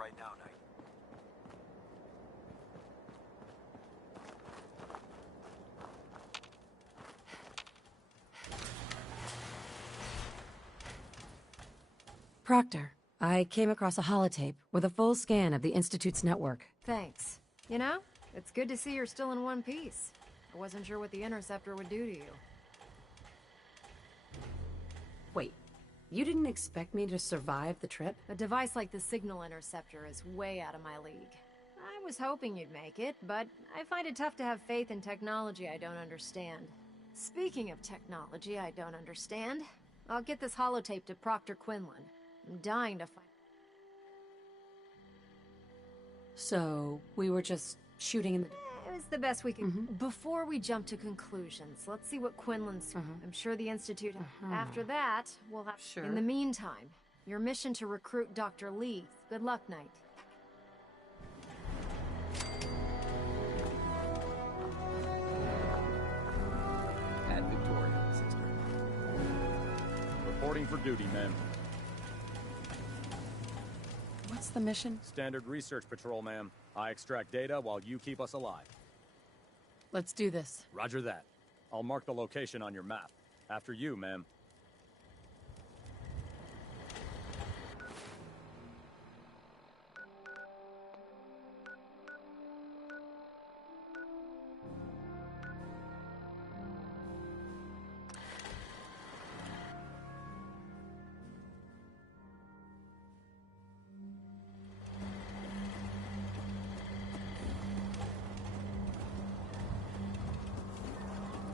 right now, Knight. Proctor, I came across a holotape with a full scan of the Institute's network. Thanks. You know, it's good to see you're still in one piece. I wasn't sure what the Interceptor would do to you. Wait, you didn't expect me to survive the trip? A device like the Signal Interceptor is way out of my league. I was hoping you'd make it, but I find it tough to have faith in technology I don't understand. Speaking of technology I don't understand, I'll get this holotape to Proctor Quinlan. I'm dying to find... So, we were just shooting in the... It was the best we could... Before we jump to conclusions, let's see what Quinlan's... I'm sure the Institute... After that, we'll have... Sure. In the meantime, your mission to recruit Dr. Lee. Good luck, Knight. At Victoria, sister. Reporting for duty, ma'am. What's the mission? Standard research patrol, ma'am. I extract data while you keep us alive. Let's do this. Roger that. I'll mark the location on your map. After you, ma'am.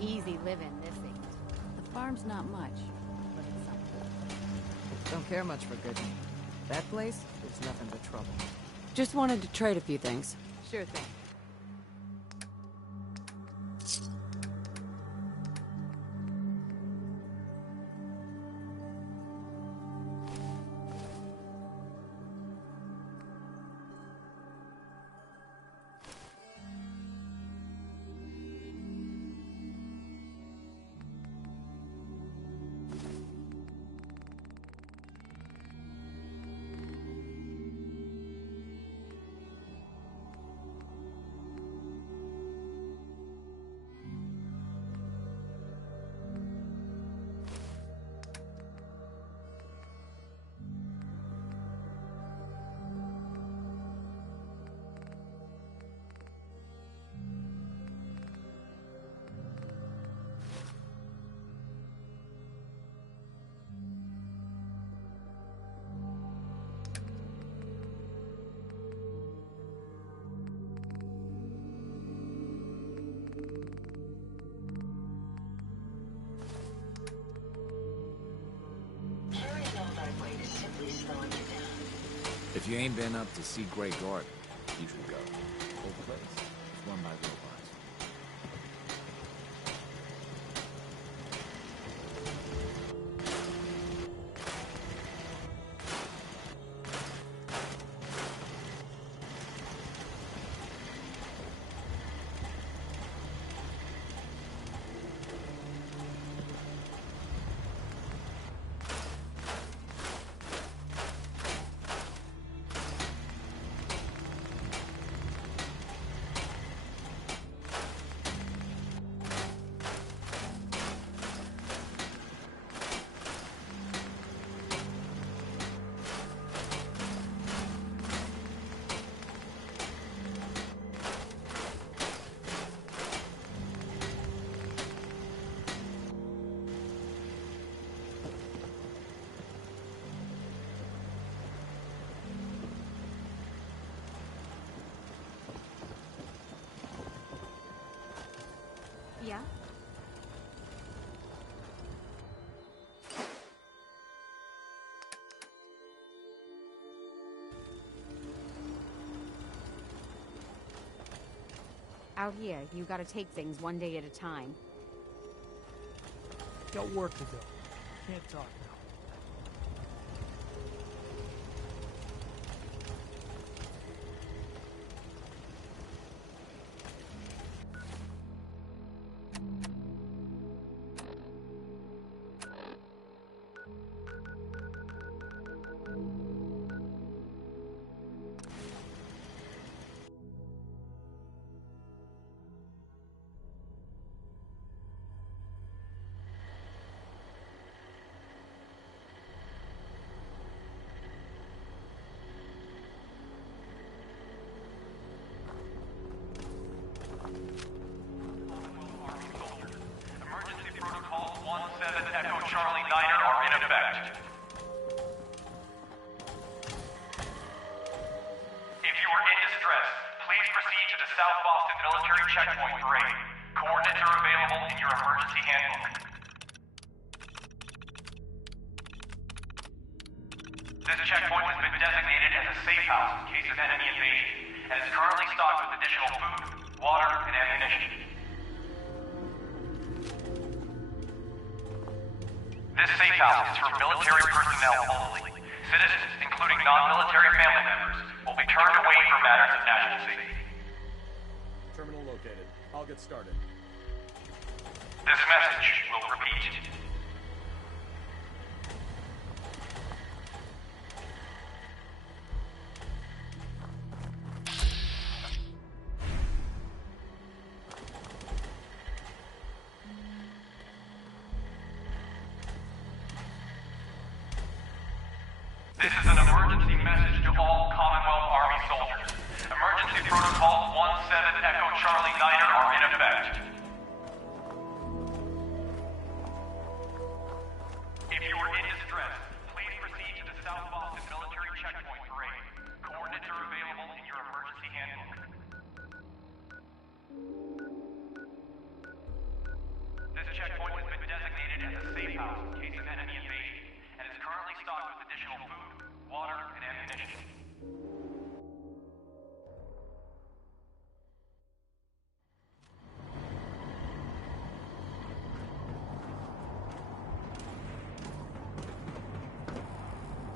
Easy living, this ain't. The farm's not much, but it's something. Don't care much for good. That place is nothing but trouble. Just wanted to trade a few things. Sure thing. If you ain't been up to see Grey Garden, you should go. Whole place. It's run by robots. Yeah? Out here, you gotta take things one day at a time. Got work to do. Can't talk now. 17 Echo Charlie Niner are in effect. If you are in distress, please proceed to the South Boston Military Checkpoint Parade. Coordinates are available in your emergency handbook. This checkpoint has been designated as a safe house in case of enemy invasion, and is currently stocked with additional food, water, and ammunition. This safe house is for military personnel only. Citizens, including non-military family members, will be turned away for matters of national safety. Terminal located. I'll get started. This message will repeat. This is an emergency message to all Commonwealth Army soldiers. Emergency protocols 17 Echo Charlie Niner are in effect. If you are in distress, please proceed to the South Boston Military Checkpoint Parade. Coordinates are available in your emergency handbook. This checkpoint has been designated as a safe house in case of enemy invasion, and is currently stocked with additional food, water, and ammunition.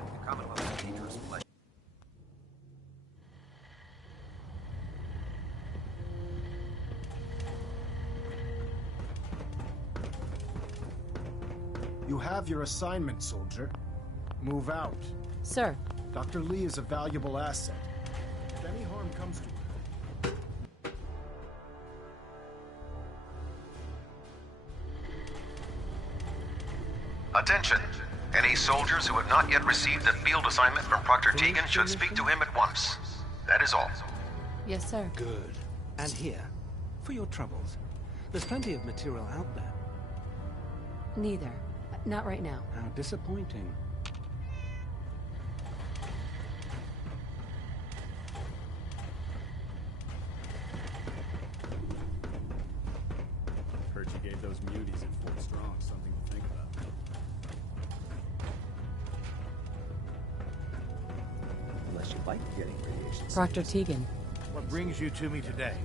The Commonwealth is a dangerous place. You have your assignment, soldier. Move out. Sir. Dr. Lee is a valuable asset. If any harm comes to her... Attention! Any soldiers who have not yet received a field assignment from Proctor Tegan should speak to him at once. That is all. Yes, sir. Good. And here, for your troubles. There's plenty of material out there. Neither. Not right now. How disappointing. Heard you gave those muties at Fort Strong something to think about. Unless you like getting radiation. Proctor Tegan. What brings you to me today?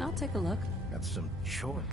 I'll take a look. Got some choice.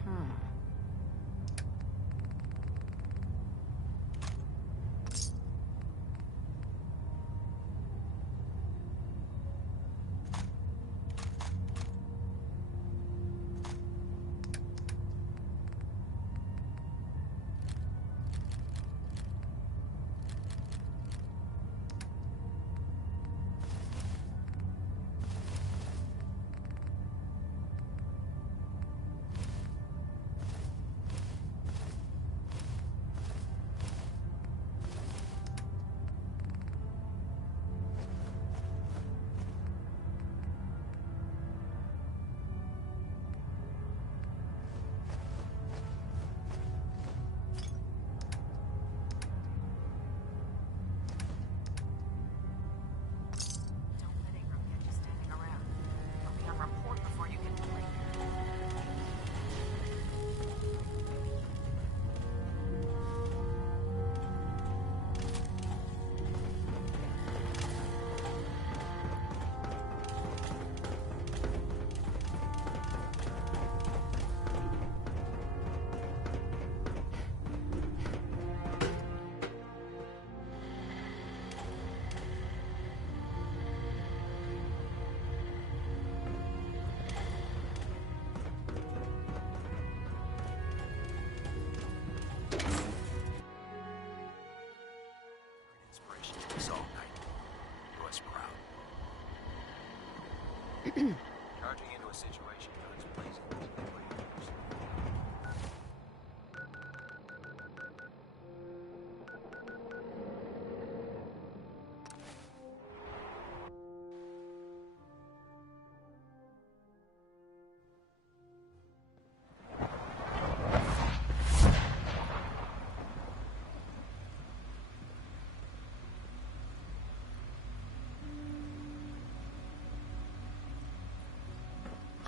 Charging into a situation guns blazing.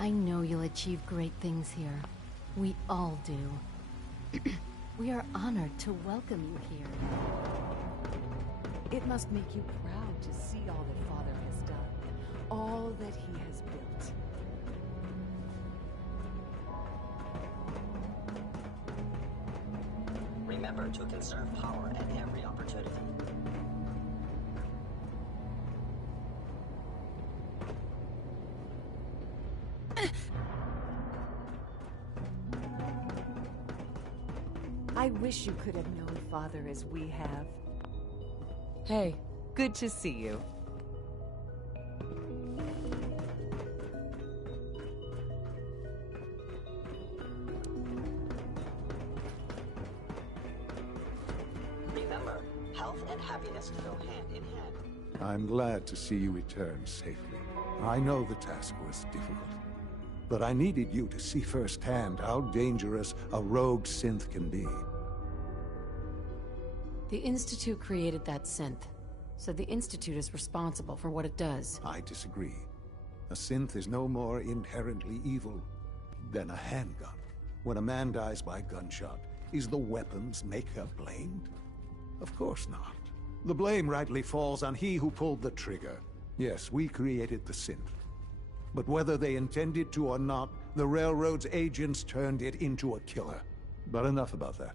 I know you'll achieve great things here. We all do. We are honored to welcome you here. It must make you proud to see all that Father has done, all that he has built. Remember to conserve power at every opportunity. I wish you could have known Father as we have. Hey. Good to see you. Remember, health and happiness go hand in hand. I'm glad to see you return safely. I know the task was difficult, but I needed you to see firsthand how dangerous a rogue synth can be. The Institute created that synth, so the Institute is responsible for what it does. I disagree. A synth is no more inherently evil than a handgun. When a man dies by gunshot, is the weapon's maker blamed? Of course not. The blame rightly falls on he who pulled the trigger. Yes, we created the synth. But whether they intended to or not, the Railroad's agents turned it into a killer. But enough about that.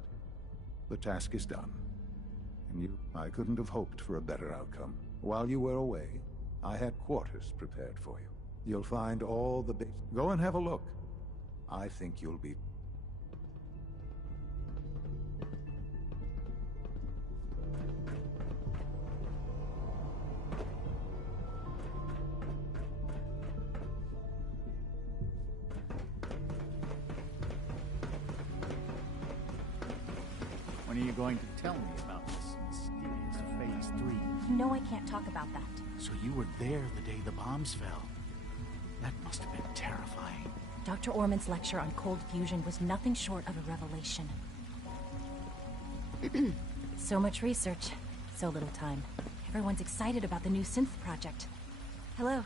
The task is done. And I couldn't have hoped for a better outcome. While you were away, I had quarters prepared for you. You'll find all the Go and have a look. I think you'll be... When are you going to tell me about this mysterious Phase 3? No, I can't talk about that. So you were there the day the bombs fell. That must have been terrifying. Dr. Orman's lecture on cold fusion was nothing short of a revelation. So much research, so little time. Everyone's excited about the new synth project. Hello.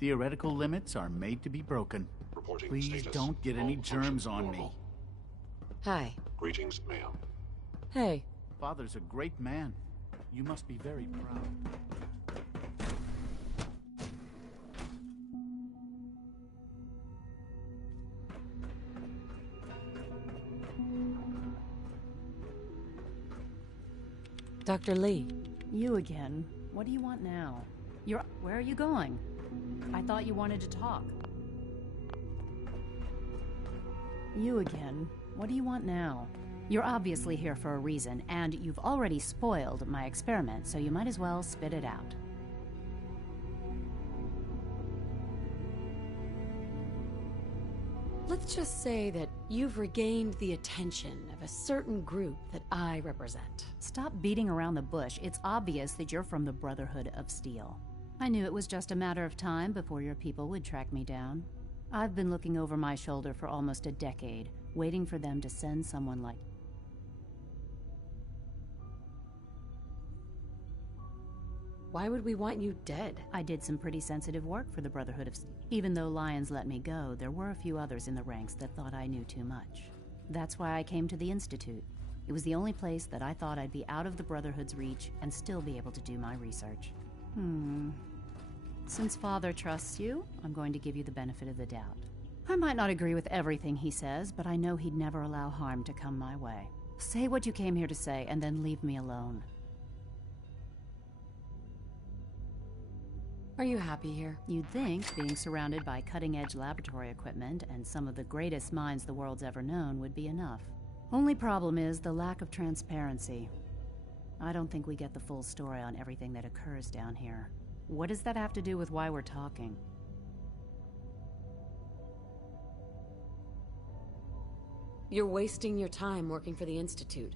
Theoretical limits are made to be broken. Please don't get any germs on me. Hi. Greetings, ma'am. Hey. Father's a great man. You must be very proud. Dr. Lee. You again. What do you want now? Where are you going? I thought you wanted to talk. You again. What do you want now? You're obviously here for a reason, and you've already spoiled my experiment, so you might as well spit it out. Let's just say that you've regained the attention of a certain group that I represent. Stop beating around the bush. It's obvious that you're from the Brotherhood of Steel. I knew it was just a matter of time before your people would track me down. I've been looking over my shoulder for almost a decade, waiting for them to send someone like... Why would we want you dead? I did some pretty sensitive work for the Brotherhood of Steel. Even though Lyons let me go, there were a few others in the ranks that thought I knew too much. That's why I came to the Institute. It was the only place that I thought I'd be out of the Brotherhood's reach and still be able to do my research. Since Father trusts you, I'm going to give you the benefit of the doubt. I might not agree with everything he says, but I know he'd never allow harm to come my way. Say what you came here to say, and then leave me alone. Are you happy here? You'd think being surrounded by cutting-edge laboratory equipment and some of the greatest minds the world's ever known would be enough. Only problem is the lack of transparency. I don't think we get the full story on everything that occurs down here. What does that have to do with why we're talking? You're wasting your time working for the Institute.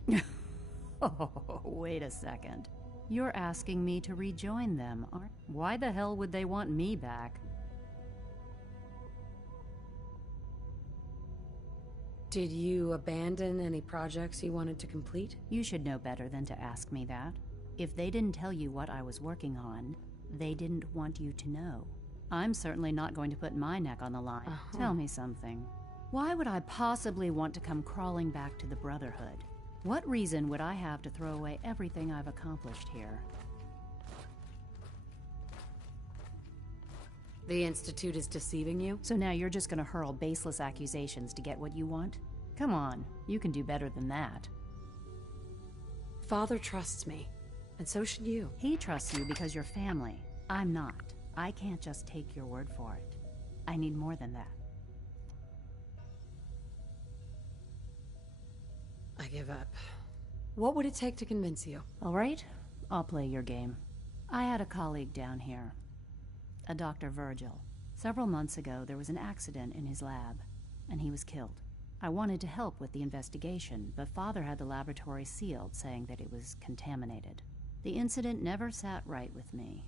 Oh, wait a second. You're asking me to rejoin them, aren't you? Why the hell would they want me back? Did you abandon any projects you wanted to complete? You should know better than to ask me that. If they didn't tell you what I was working on, They didn't want you to know. I'm certainly not going to put my neck on the line. Tell me something. Why would I possibly want to come crawling back to the Brotherhood? What reason would I have to throw away everything I've accomplished here? The Institute is deceiving you? So now you're just gonna hurl baseless accusations to get what you want? Come on, you can do better than that. Father trusts me, and so should you. He trusts you because you're family. I'm not. I can't just take your word for it. I need more than that. I give up. What would it take to convince you? All right, I'll play your game. I had a colleague down here, a Dr. Virgil. Several months ago, there was an accident in his lab, and he was killed. I wanted to help with the investigation, but Father had the laboratory sealed, saying that it was contaminated. The incident never sat right with me.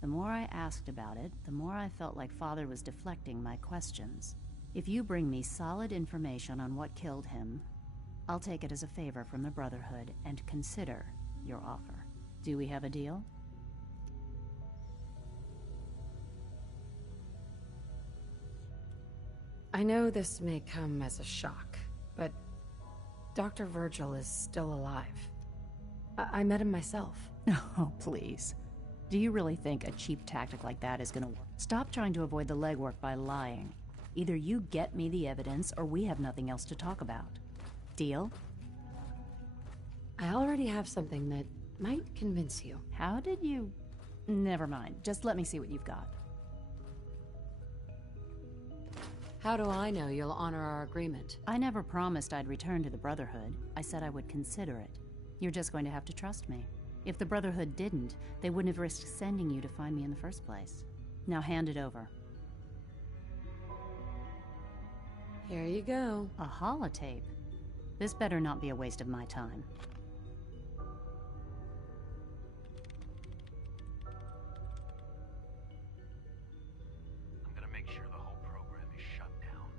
The more I asked about it, the more I felt like Father was deflecting my questions. If you bring me solid information on what killed him, I'll take it as a favor from the Brotherhood and consider your offer. Do we have a deal? I know this may come as a shock, but Dr. Virgil is still alive. I met him myself. Oh, please. Do you really think a cheap tactic like that is gonna work? Stop trying to avoid the legwork by lying. Either you get me the evidence, or we have nothing else to talk about. Deal? I already have something that might convince you. How did you... Never mind. Just let me see what you've got. How do I know you'll honor our agreement? I never promised I'd return to the Brotherhood. I said I would consider it. You're just going to have to trust me. If the Brotherhood didn't, they wouldn't have risked sending you to find me in the first place. Now hand it over. Here you go. A holotape? This better not be a waste of my time. I'm gonna make sure the whole program is shut down.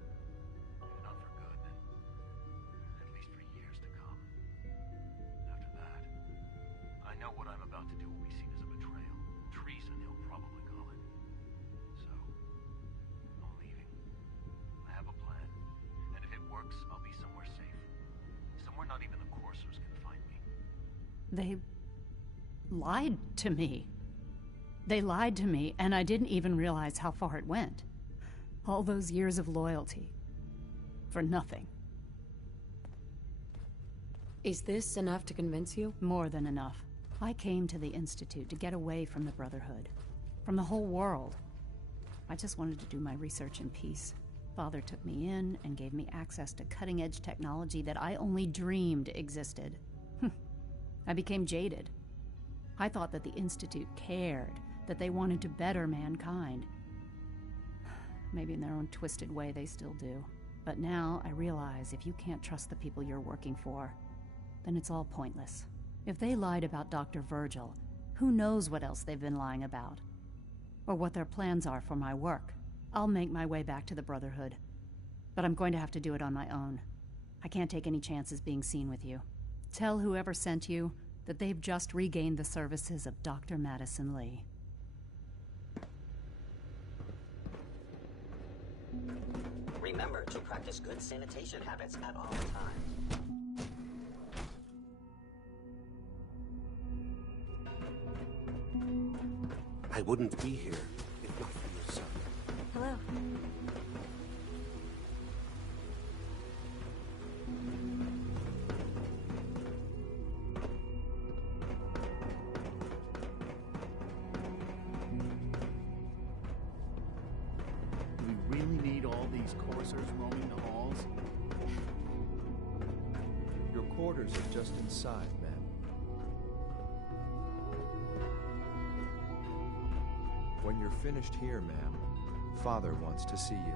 If not for good, then at least for years to come. After that, I know what I'm about to do will be seen as a betrayal. Treason, he'll probably call it. So, I'm leaving. I have a plan. And if it works, I'll be somewhere safe. Somewhere not even the coursers can find me. They lied to me. They lied to me, and I didn't even realize how far it went. All those years of loyalty. For nothing. Is this enough to convince you? More than enough. I came to the Institute to get away from the Brotherhood. From the whole world. I just wanted to do my research in peace. Father took me in and gave me access to cutting-edge technology that I only dreamed existed. I became jaded. I thought that the Institute cared, that they wanted to better mankind. Maybe in their own twisted way they still do. But now I realize if you can't trust the people you're working for, then it's all pointless. If they lied about Dr. Virgil, who knows what else they've been lying about? Or what their plans are for my work. I'll make my way back to the Brotherhood. But I'm going to have to do it on my own. I can't take any chances being seen with you. Tell whoever sent you that they've just regained the services of Dr. Madison Lee. Remember to practice good sanitation habits at all times. I wouldn't be here if not for your son. Hello. Do we really need all these coursers roaming the halls? Your quarters are just inside, ma'am. When you're finished here, ma'am, Father wants to see you.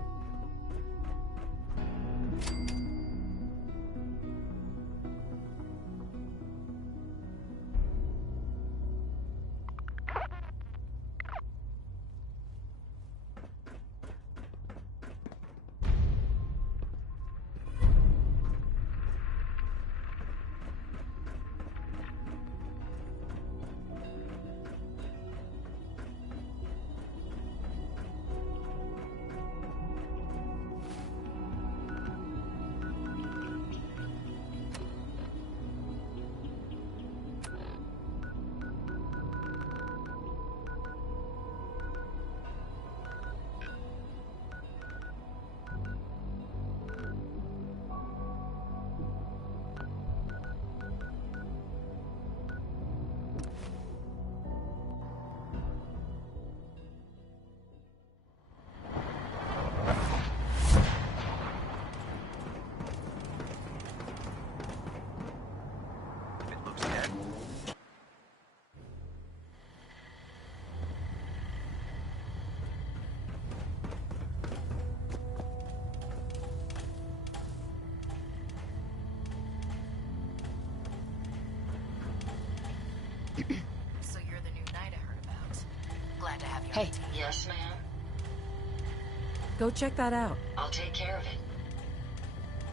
Go check that out. I'll take care of it.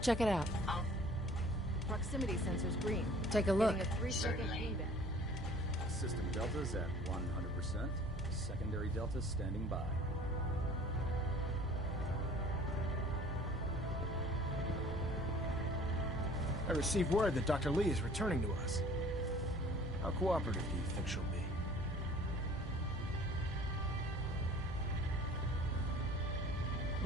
Check it out. Proximity sensor's green. Take a look. Getting a 3-second payback. System deltas at 100%. Secondary deltas standing by. I received word that Dr. Lee is returning to us. How cooperative do you think she'll be?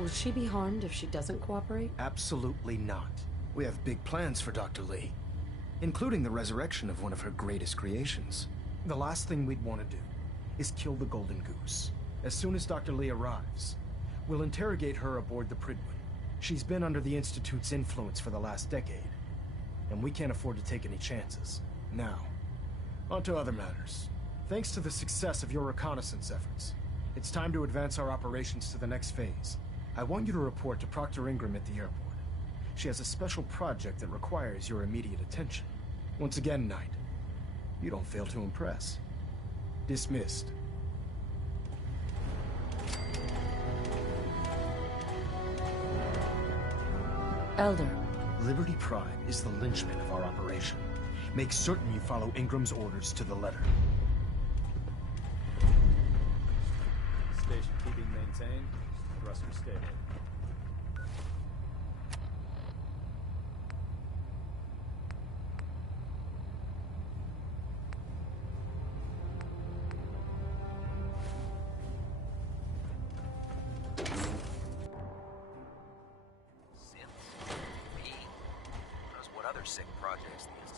Will she be harmed if she doesn't cooperate? Absolutely not. We have big plans for Dr. Lee, including the resurrection of one of her greatest creations. The last thing we'd want to do is kill the Golden Goose. As soon as Dr. Lee arrives, we'll interrogate her aboard the Prydwen. She's been under the Institute's influence for the last decade, and we can't afford to take any chances. Now, on to other matters. Thanks to the success of your reconnaissance efforts, it's time to advance our operations to the next phase. I want you to report to Proctor Ingram at the airport. She has a special project that requires your immediate attention. Once again, Knight, you don't fail to impress. Dismissed. Elder. Liberty Prime is the linchpin of our operation. Make certain you follow Ingram's orders to the letter. Station keeping maintained. Thruster stable. Sick projects the